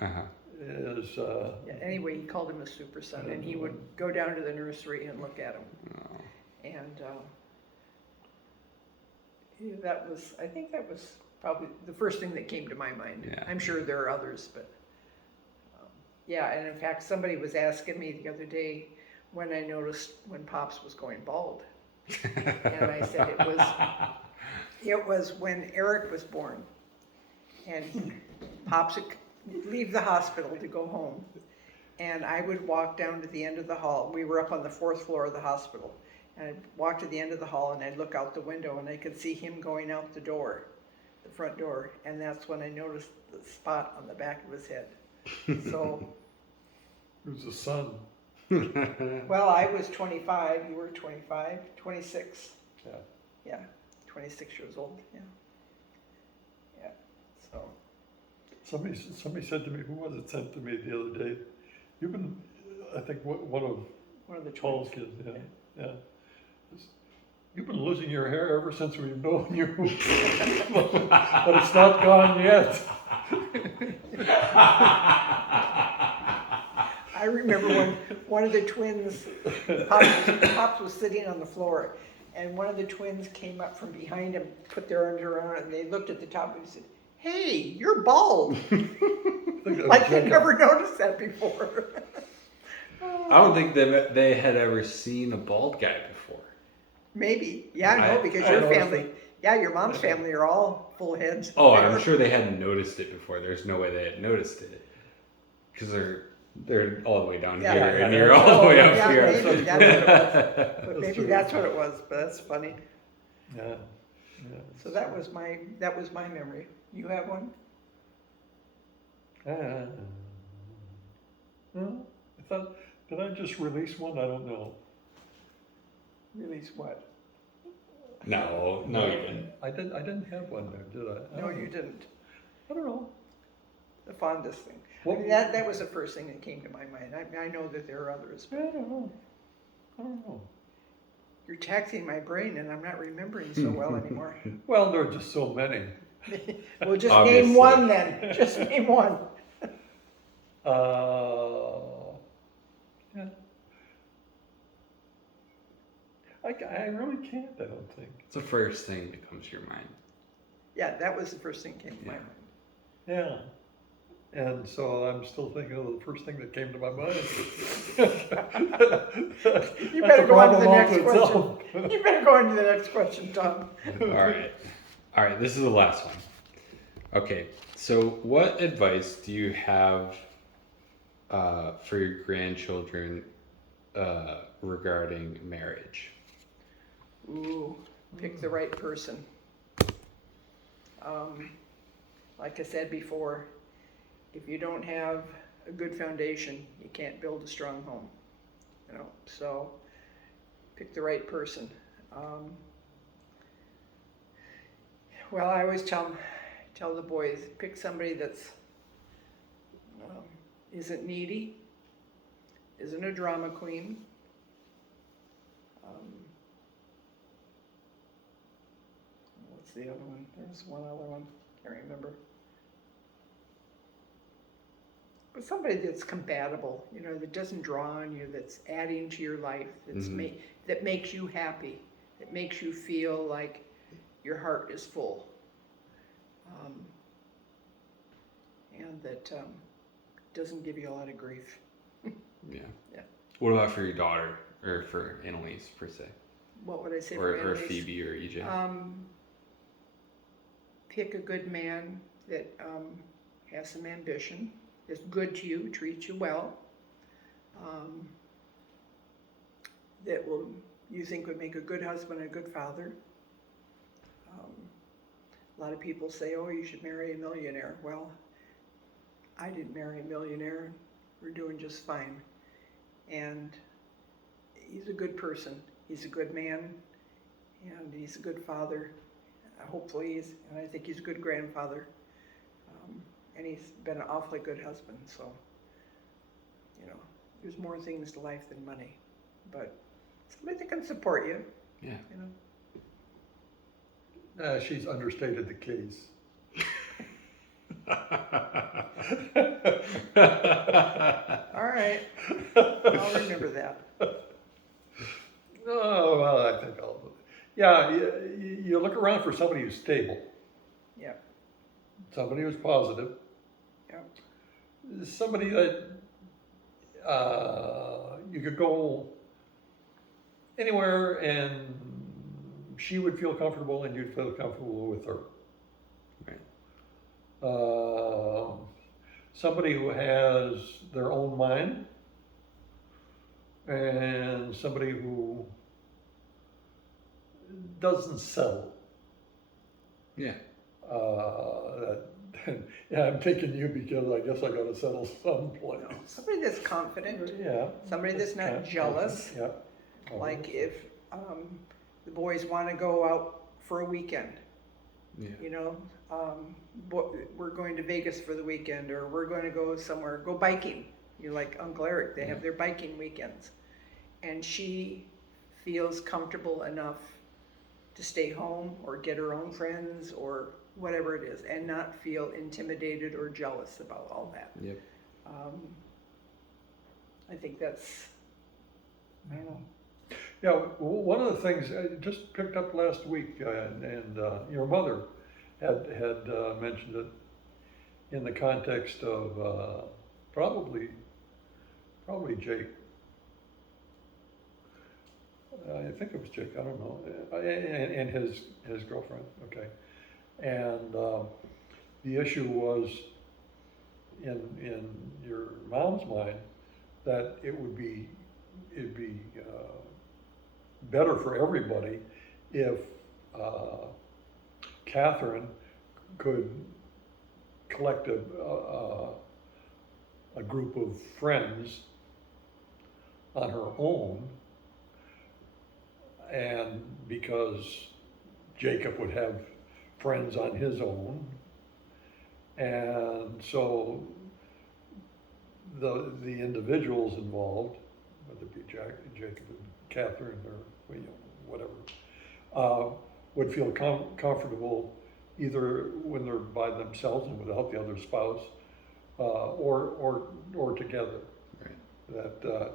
Uh-huh. is, Yeah, anyway, he called him a super son, and he would go down to the nursery and look at him. Oh. And yeah, I think that was probably the first thing that came to my mind. Yeah. I'm sure there are others, but yeah, and in fact, somebody was asking me the other day when I noticed when Pops was going bald. And I said it was when Eric was born. And Pops would leave the hospital to go home. And I would walk down to the end of the hall. We were up on the 4th floor of the hospital. And I'd walk to the end of the hall and I'd look out the window and I could see him going out the door, the front door. And that's when I noticed the spot on the back of his head. So, it was the sun. well, I was 25, you were 25, 26. Yeah. Yeah, 26 years old, yeah. Yeah, so, Somebody said to me, who was it sent to me the other day? You've been, I think, one of the Paul's twins. kids, yeah. You've been losing your hair ever since we've known you, but it's not gone yet. I remember when one of the twins, Pops was sitting on the floor, and one of the twins came up from behind him, put their arms around it, and they looked at the top and said, "Hey, you're bald." Like they'd never noticed that before. I don't think they had ever seen a bald guy before. Maybe, yeah, no, because I your noticed family, it. yeah, your mom's family are all full heads. Oh, I'm sure they hadn't noticed it before. There's no way they had noticed it because they're all the way down Yeah. here, and you're all the way up Yeah, here. maybe that's what it was. But That's maybe true. that's what it was, but that's funny. Yeah. So that was my memory. You have one? Well, I thought, did I just release one? I don't know. Release what? No, you didn't. I didn't have one there, did I? No, you didn't. I don't know. The fondest thing. I What- mean, that was the first thing that came to my mind. I know that there are others, I but don't know. I don't know. you're taxing my brain and I'm not remembering so well anymore. Well, there are just so many. Well, just Obviously. name one then. Just name one. Yeah. I really can't, I don't think. It's the first thing that comes to your mind. Yeah, that was the first thing that came to my mind. Yeah. And so I'm still thinking of the first thing that came to my mind. You better go on to the That's next a problem unto question. You better go on to the next question, Tom. All right. This is the last one. Okay. So, what advice do you have for your grandchildren regarding marriage? Ooh, pick the right person. Like I said before, if you don't have a good foundation, you can't build a strong home. So pick the right person. Well, I always tell the boys, pick somebody that's isn't needy, isn't a drama queen. What's the other one? There's one other one. Can't remember. But somebody that's compatible, that doesn't draw on you, that's adding to your life, that's that makes you happy, that makes you feel like your heart is full, and that doesn't give you a lot of grief. Yeah. Yeah. What about for your daughter, or for Annalise per se, What would I say for or Annalise? Phoebe or EJ? Pick a good man that has some ambition, is good to you, treats you well, that you think would make a good husband and a good father. A lot of people say, oh, you should marry a millionaire. Well, I didn't marry a millionaire. We're doing just fine. And he's a good person. He's a good man, and he's a good father. Hopefully, and I think he's a good grandfather. And he's been an awfully good husband. So, there's more things to life than money. but somebody that can support you, Yeah. you know. She's understated the case. All right, I'll remember that. Oh, well, I think yeah, you look around for somebody who's stable, Yeah, somebody who's positive, yeah, somebody that, you could go anywhere and she would feel comfortable and you'd feel comfortable with her. Right. Somebody who has their own mind and somebody who doesn't settle. Yeah. Yeah, I'm taking you because I guess I gotta settle someplace. no, somebody that's confident, Yeah. somebody that's not jealous. Yeah. Like if, the boys wanna go out for a weekend, Yeah. you know, we're going to Vegas for the weekend, or we're going to go somewhere, go biking. You like Uncle Eric, they have their biking weekends. And she feels comfortable enough to stay home or get her own friends or whatever it is, and not feel intimidated or jealous about all that. Yep. I think that's, I don't know. Yeah, one of the things I just picked up last week, and your mother had mentioned it in the context of probably Jake. I think it was Jake. I don't know, and his girlfriend. Okay, and the issue was in your mom's mind that it'd be better for everybody if Catherine could collect a group of friends on her own, and because Jacob would have friends on his own, and so the individuals involved, whether it be Jacob and Catherine or whatever, would feel comfortable either when they're by themselves and without the other spouse, or together. Right. That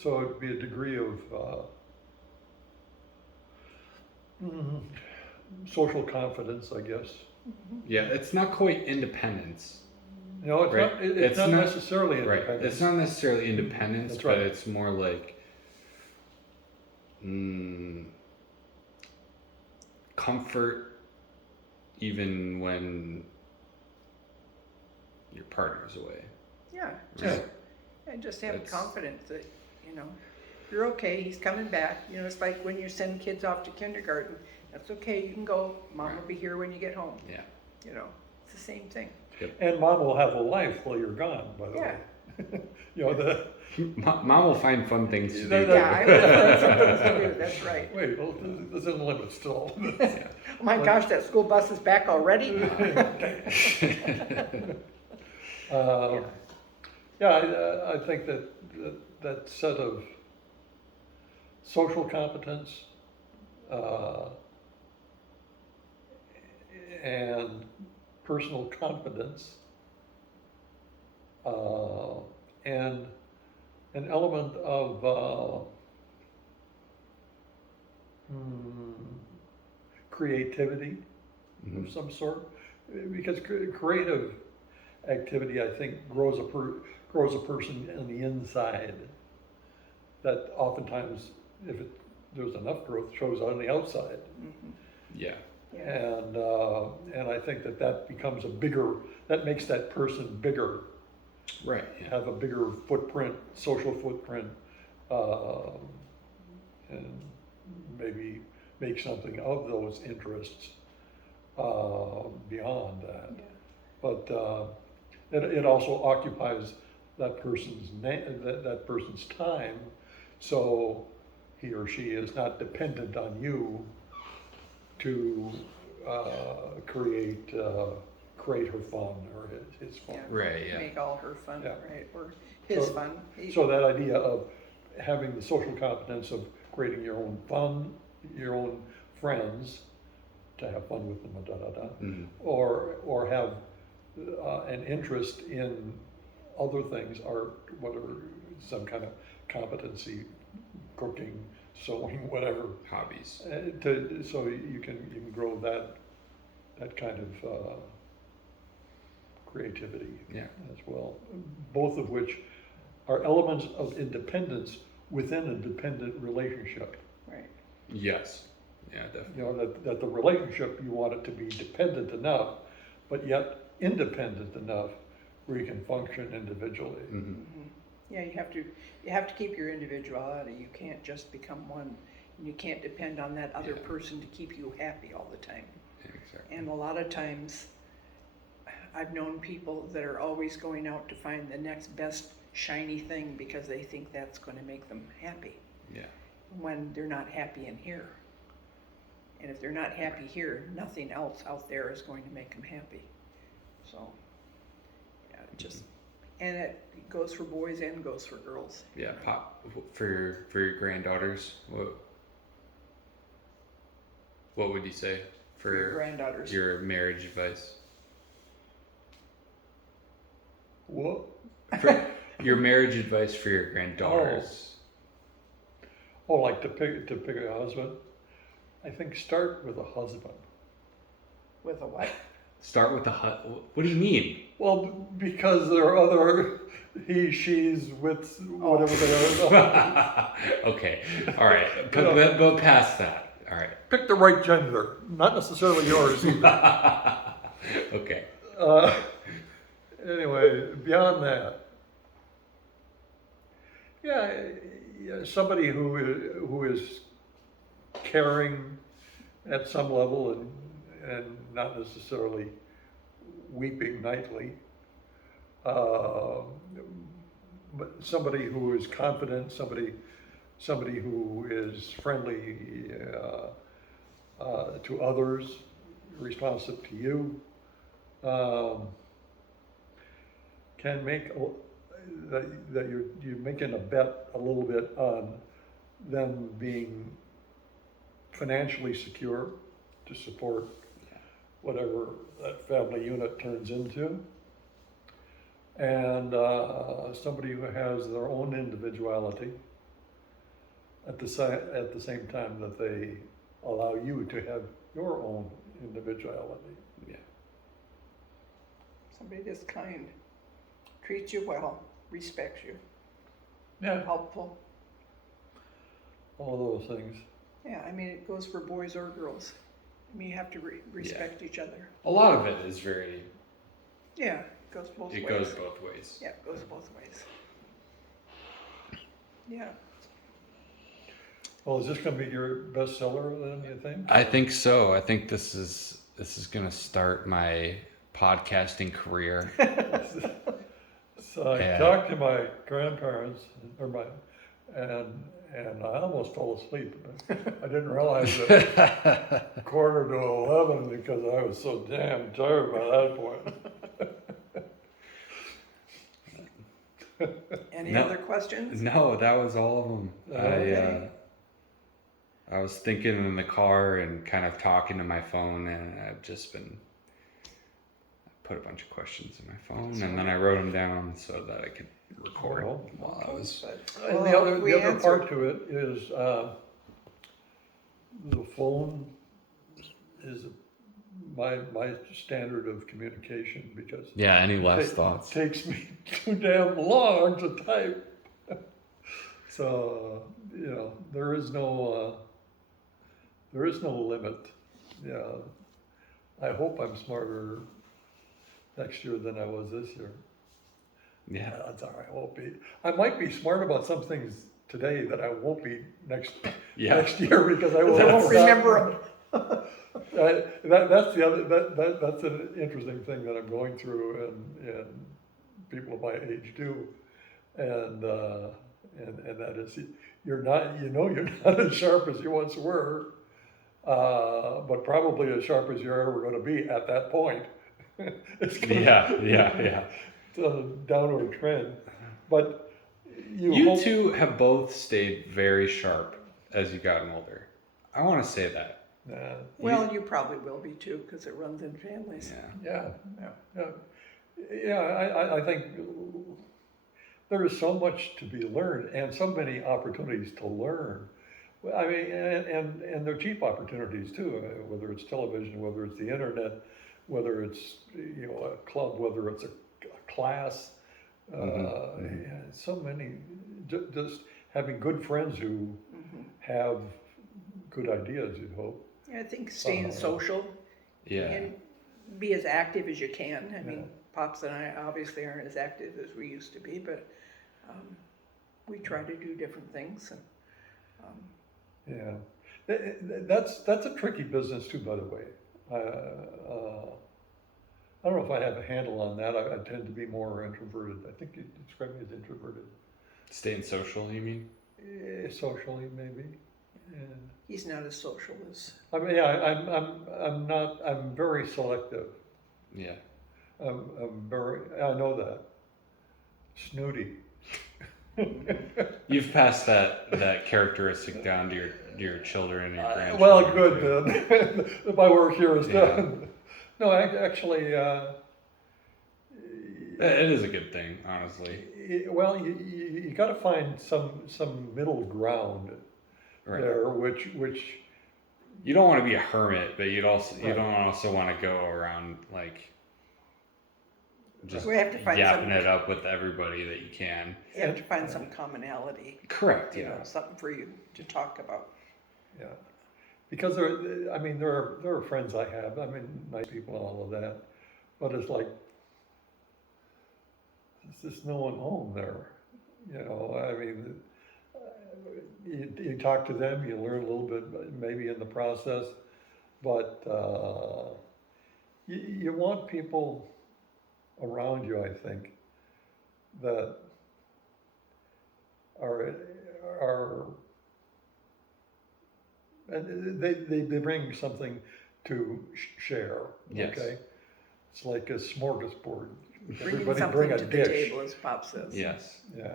so it'd be a degree of social confidence, I guess. Yeah. It's not quite independence. No, it's Right. not. It's not necessarily Right. independent. It's not necessarily independence, That's but right. it's more like comfort, even when your partner's away. Yeah, Yeah. just, and just have It's- confidence that, you know, you're okay, he's coming back. You know, it's like when you send kids off to kindergarten, that's okay, you can go, mom will be here when you get home, Yeah. you know, it's the same thing. And mom will have a life while you're gone, by the way. You know, Mom will find fun things to do. No, Yeah, I would have some things to do, that's right. wait, well, there's a limit still. Yeah. Oh my gosh, that school bus is back already? Yeah, I think that set of social competence and personal confidence and an element of creativity of some sort, because creative activity, I think, grows a person on the inside. That oftentimes, if there's enough growth, shows on the outside. Yeah. Yeah. And I think that becomes that makes that person bigger, Right. Yeah. have a bigger footprint, social footprint, and maybe make something of those interests beyond that. Yeah. But it also occupies that person's that person's time, so he or she is not dependent on you to create her fun or his fun. Yeah. Right. Yeah. Make all her fun, Yeah. right, or his So- fun. So that idea of having the social competence of creating your own fun, your own friends, to have fun with them, Mm. or have an interest in other things, art, whatever, some kind of competency, cooking, sewing, whatever, Hobbies. so you can grow that kind of creativity Yeah. as well. Both of which are elements of independence within a dependent relationship. Right. Yes. Yeah, definitely. You know, that the relationship, you want it to be dependent enough, but yet independent enough where you can function individually. Mm-hmm. Yeah, you have to keep your individuality. You can't just become one, and you can't depend on that other Yeah. person to keep you happy all the time. Exactly. And a lot of times, I've known people that are always going out to find the next best shiny thing because they think that's going to make them happy, Yeah. when they're not happy in here. And if they're not happy here, nothing else out there is going to make them happy. So, yeah, it just, and it goes for boys and goes for girls. Yeah. Pop for your granddaughters. What would you say For your granddaughters. your marriage advice? What? For your marriage advice for your granddaughters. Oh, like to pick a husband? I think start with a husband. With a what? Start with the What do you mean? Well, because there are other he, she's, with, whatever they are. Okay. All right. But past that. All right. Pick the right gender, not necessarily yours either. Okay. Anyway, beyond that, yeah, somebody who is caring at some level and not necessarily weeping nightly. But somebody who is confident, somebody who is friendly to others, responsive to you, can make that you're making a bet a little bit on them being financially secure to support whatever that family unit turns into, and somebody who has their own individuality at the same time that they allow you to have your own individuality. Yeah. Somebody that's kind, treats you well, respects you, Yeah, helpful. all those things. Yeah, I mean, it goes for boys or girls. I mean, you have to respect each other. A lot of it is very. Yeah, it goes both ways. It goes both ways. Yeah, it goes both ways. Yeah. Well, is this going to be your bestseller then, you think? I think so. I think this is gonna start my podcasting career. So I Yeah. talked to my grandparents, and I almost fell asleep. I didn't realize it 11:15 because I was so damn tired by that point. Any No. other questions? No, that was all of them. Okay. I was thinking in the car and kind of talking to my phone, and I've just been. I put a bunch of questions in my phone, and then I wrote them down so that I could record Well, while I was. And Well, the other we part answered. to it is the phone is my standard of communication because Yeah. Any last it thoughts? takes me too damn long to type. So there is no limit. Yeah, I hope I'm smarter next year than I was this year. Yeah. That's all right. I won't be. I might be smart about some things today that I won't be next Yeah. year because I won't Won't remember that's the other. That's an interesting thing that I'm going through, and people of my age do, and that is you're not. You're not as sharp as you once were, but probably as sharp as you're ever going to be at that point. It's gonna- Yeah. It's on a downward trend, but You hope- two have both stayed very sharp as you've gotten older. I want to say that. Well, you probably will be too, because it runs in families. Yeah. I think there is so much to be learned and so many opportunities to learn. I mean, and they're cheap opportunities too, whether it's television, whether it's the internet, whether it's, you know, a club, whether it's a class. So many, just having good friends who have good ideas, you'd hope. I think staying social Yeah. and be as active as you can. I mean, Pops and I obviously aren't as active as we used to be, but we try to do different things. And, That's a tricky business too, by the way. I don't know if I have a handle on that. I tend to be more introverted. I think you described me as introverted. Staying social, you mean? Socially, maybe. he's not as social as. I mean, I'm not. I'm very selective. Yeah. I know that. Snooty. You've passed that characteristic down to your children and your grandchildren. Well, too. good. My work here is done. No, actually, It is a good thing, honestly. well, you got to find some middle ground Right. there, which You don't want to be a hermit, but you Right. don't also want to go around like just We have to find yapping some- it up with everybody that you can. You have to find some commonality, Correct. you Yeah. know, something for you to talk about. yeah, because there are friends I have. I mean, nice people and all of that, but it's like there's just no one home there. You know, I mean, you talk to them, you learn a little bit, maybe in the process, but you want people around you, I think, that are and they bring something to share. Yes. Okay, it's like a smorgasbord. Bringing Everybody something bring a to the dish. table, as Pop says. Yes. Yeah,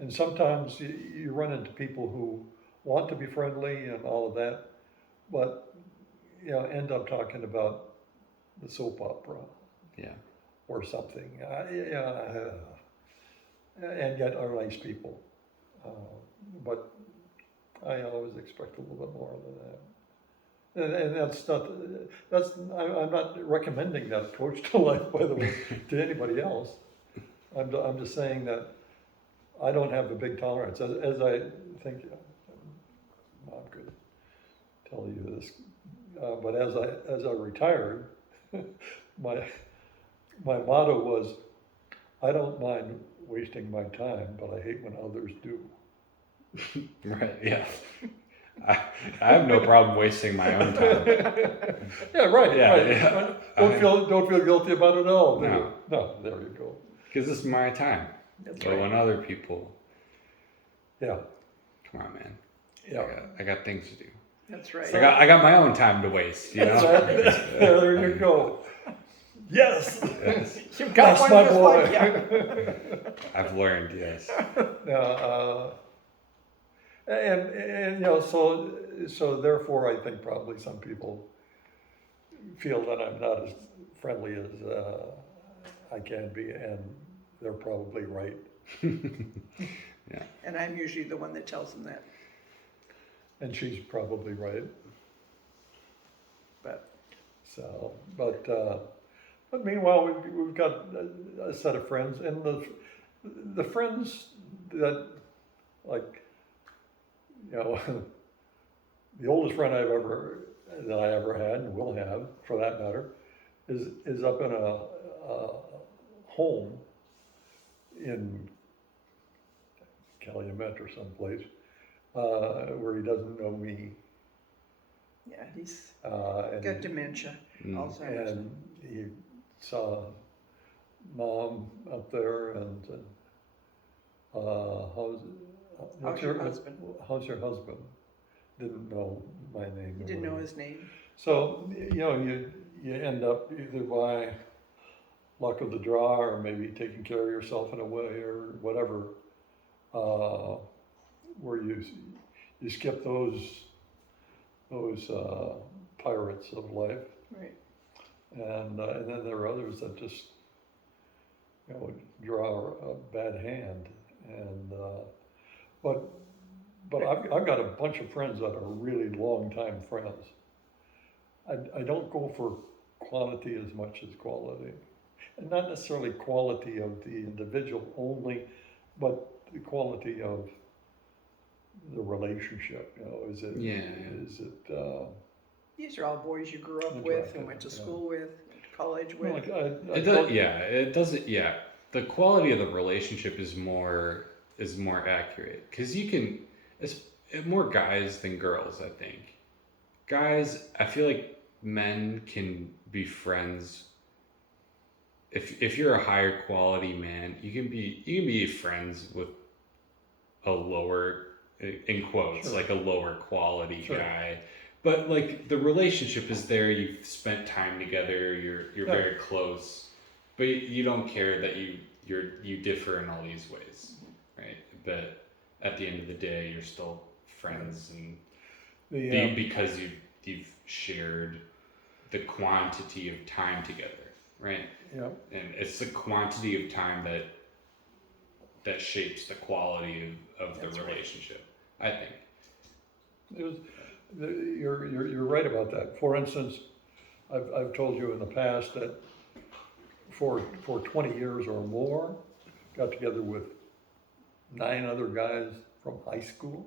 and sometimes you run into people who want to be friendly and all of that, but you know, end up talking about the soap opera Yeah. or something. And yet are nice people, but I always expect a little bit more than that. And I'm not recommending that approach to life, by the way, to anybody else. I'm just saying that I don't have a big tolerance, as I think, Mom could tell you this, but as I retired, my motto was, I don't mind wasting my time, but I hate when others do. Right. Yeah. I have no problem wasting my own time. Yeah, right. Yeah, Right. yeah. Don't feel guilty about it at all. Do No. you? No. There you go. Because it's my time. That's But right. when other people, Yeah. come on, man. Yeah. I got things to do. That's right. I got my own time to waste. You know. There you go. Yes. Yes. You've got That's one my just boy. like you. I've learned. Yes. And you know, so therefore, I think probably some people feel that I'm not as friendly as I can be, and they're probably right. And I'm usually the one that tells them that. And she's probably right. But So, but meanwhile, we've got a set of friends, and the friends that, like, you know, the oldest friend that I ever had and will have, for that matter, is up in a home in Calumet or someplace, where he doesn't know me. yeah, he's And got dementia, Alzheimer's. and he saw Mom up there, and How's your husband? How's your husband? Didn't know my name. He or didn't know whatever. his name. So you know, you end up either by luck of the draw, or maybe taking care of yourself in a way, or whatever, where you skip those pirates of life, Right. and then there are others that just draw a bad hand, and but I've got a bunch of friends that are really long time friends. I don't go for quantity as much as quality, and not necessarily quality of the individual only, but the quality of the relationship. Is it These are all boys you grew up with and went to school with, went to college with. like It does, yeah, it doesn't. Yeah, the quality of the relationship is more accurate because you can. It's more guys than girls. I think guys. I feel like men can be friends. If you're a higher quality man, you can be friends with a lower, in quotes, Sure. like a lower quality Sure. guy. But like the relationship is there. You've spent time together. You're Yeah. very close, but you don't care that you differ in all these ways, right? But at the end of the day, you're still friends, and because you've shared the quantity of time together, right? yeah. And it's the quantity of time that shapes the quality of the That's right. relationship. I think. You're right about that. For instance, I've told you in the past that for 20 years or more, got together with 9 other guys from high school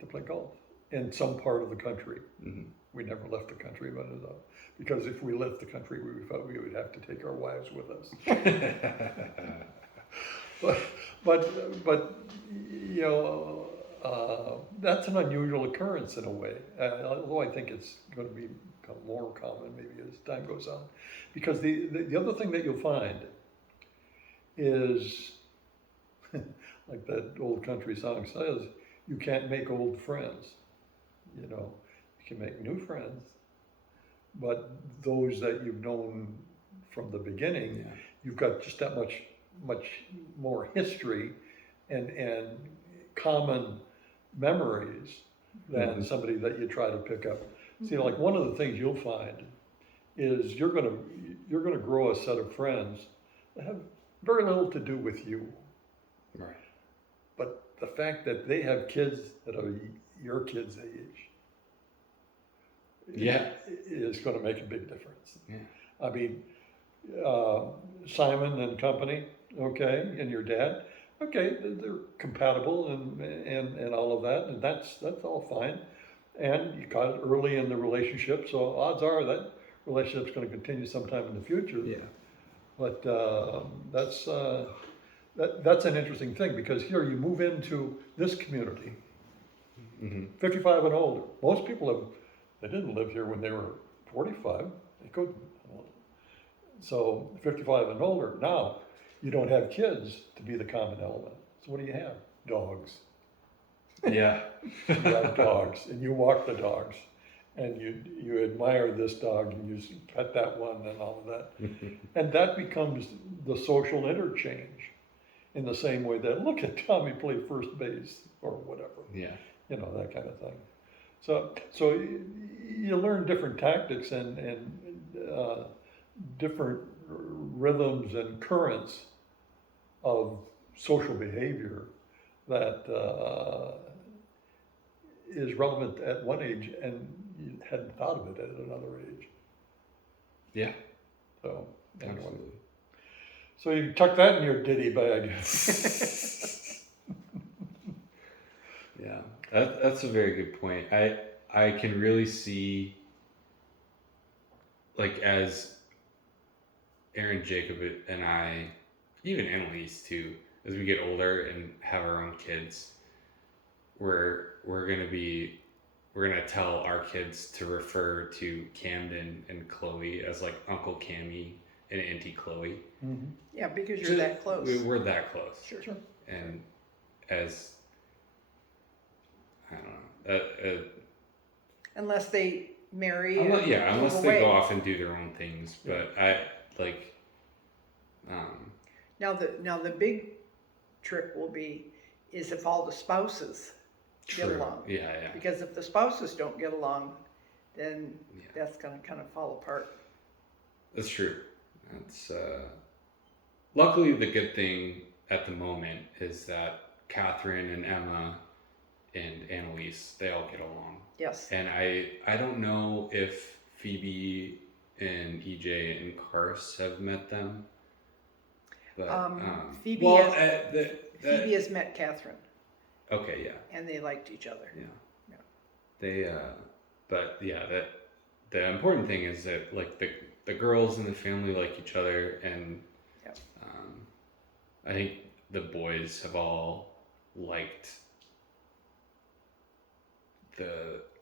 to play golf in some part of the country. Mm-hmm. We never left the country, because if we left the country, we felt we would have to take our wives with us. but that's an unusual occurrence in a way. Although I think it's going to become more common maybe as time goes on, because the other thing that you'll find is, like that old country song says, you can't make old friends. You can make new friends, but those that you've known from the beginning, Yeah. you've got just that much more history and common memories than Mhm. somebody that you try to pick up. See, like one of the things you'll find is you're gonna grow a set of friends that have very little to do with you, Right. but the fact that they have kids that are your kids' age, Yeah. is going to make a big difference. Yeah. I mean, Simon and company, okay, and your dad, okay, they're compatible and all of that, and that's all fine. And you got it early in the relationship, so odds are that relationship's going to continue sometime in the future. Yeah. But that's an interesting thing, because here you move into this community, Mm-hmm. 55 and older. Most people they didn't live here when they were 45. They couldn't. So 55 and older. Now, you don't have kids to be the common element. So what do you have? Dogs. Yeah. You have dogs, and you walk the dogs, and you admire this dog, and you pet that one, and all of that. And that becomes the social interchange, in the same way that, look at Tommy play first base, or whatever. Yeah. That kind of thing. So you learn different tactics and different rhythms and currents of social behavior that is relevant at one age, and you hadn't thought of it at another age. Yeah. So anyway. Absolutely. So you tuck that in your ditty bag. Yeah. That's a very good point. I can really see, like, as Aaron, Jacob, and I, even Annalise too, as we get older and have our own kids, we're gonna tell our kids to refer to Camden and Chloe as like Uncle Cammy and Auntie Chloe. Mm-hmm. Yeah, because you're that close. We're that close. Sure. And as I don't know, Unless they marry. unless and they move go away. off and do their own things. But I like Now the big trick will be is if all the spouses get True. along. Yeah. Because if the spouses don't get along, then Yeah. that's going to kind of fall apart. That's true. That's luckily the good thing at the moment is that Catherine and Emma and Annalise, they all get along. Yes. And I don't know if Phoebe and EJ and Cars have met them. But Phoebe well, has- Phoebe has met Catherine, okay, yeah. and they liked each other. Yeah. Yeah. They but yeah, the important thing is that like the girls in the family like each other, and Yep. I think the boys have all liked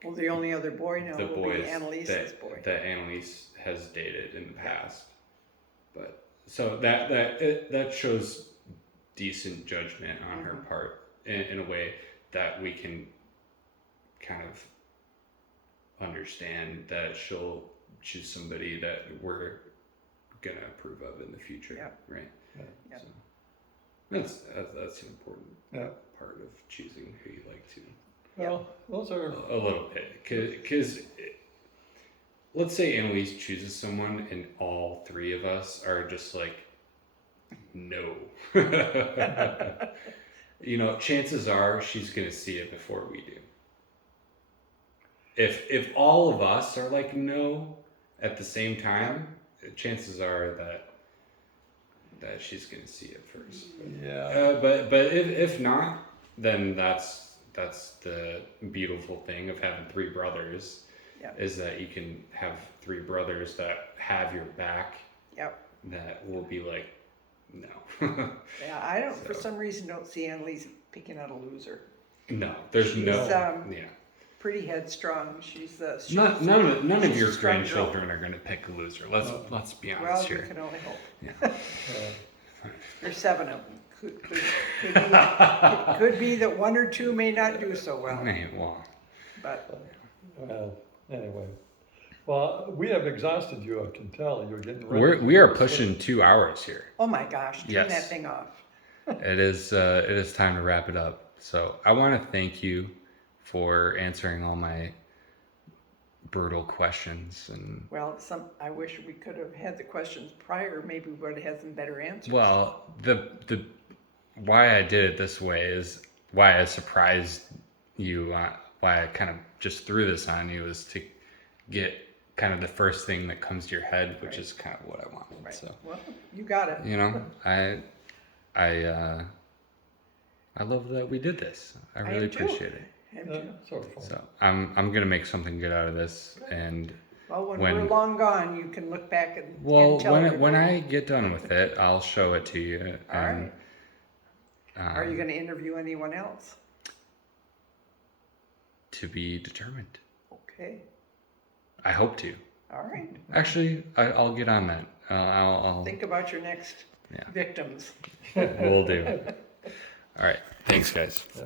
Well, the only other boy now the will boys be Annalise's boy. that Annalise has dated in the past. But so that shows decent judgment on her part in a way that we can kind of understand that she'll choose somebody that we're gonna approve of in the future. Yeah. Right. Yeah. So that's an important part of choosing who you like to. Well, those are, A little bit, because let's say Annalise chooses someone and all three of us are just like, no. You know, chances are she's gonna see it before we do. If all of us are like no at the same time, chances are that she's gonna see it first. yeah, But if not, then that's the beautiful thing of having three brothers. Yeah. Is that you can have three brothers that have your back, Yep. that will be like, no. Yeah, I don't, for So. some reason, don't see Annalise picking out a loser. No, there's no. She's, Yeah. Pretty headstrong. She's None of she's your a strong girl. grandchildren are gonna pick a loser. Let's be Well, honest you here. can only hope. Yeah. There's 7 of them. Could be that 1 or 2 may not do so well, Well, but well, anyway. Well, we have exhausted you, I can tell, you're getting ready. we are pushing 2 hours here. oh my gosh, turn Yes. that thing off. It is time to wrap it up. So I want to thank you for answering all my brutal questions, and Well, I wish we could have had the questions prior. Maybe we would have had some better answers. well, the why I did it this way is why I surprised you, why I kind of just threw this on you, is to get kind of the first thing that comes to your head, which Right. is kind of what I wanted. Right. So Well, you got it. you know, I love that we did this. I really am too. appreciate it. And, Yeah, sort of fun. So I'm gonna make something good out of this, and well, when when- we're long gone, you can look back and well, tell when everybody. I get done with it, I'll show it to you. All And, Are you going to interview anyone else? to be determined. Okay. I hope to. All right. Actually, I'll get on that. I'll Think about your next Yeah. victims. Will do. All right. Thanks, guys. Yeah.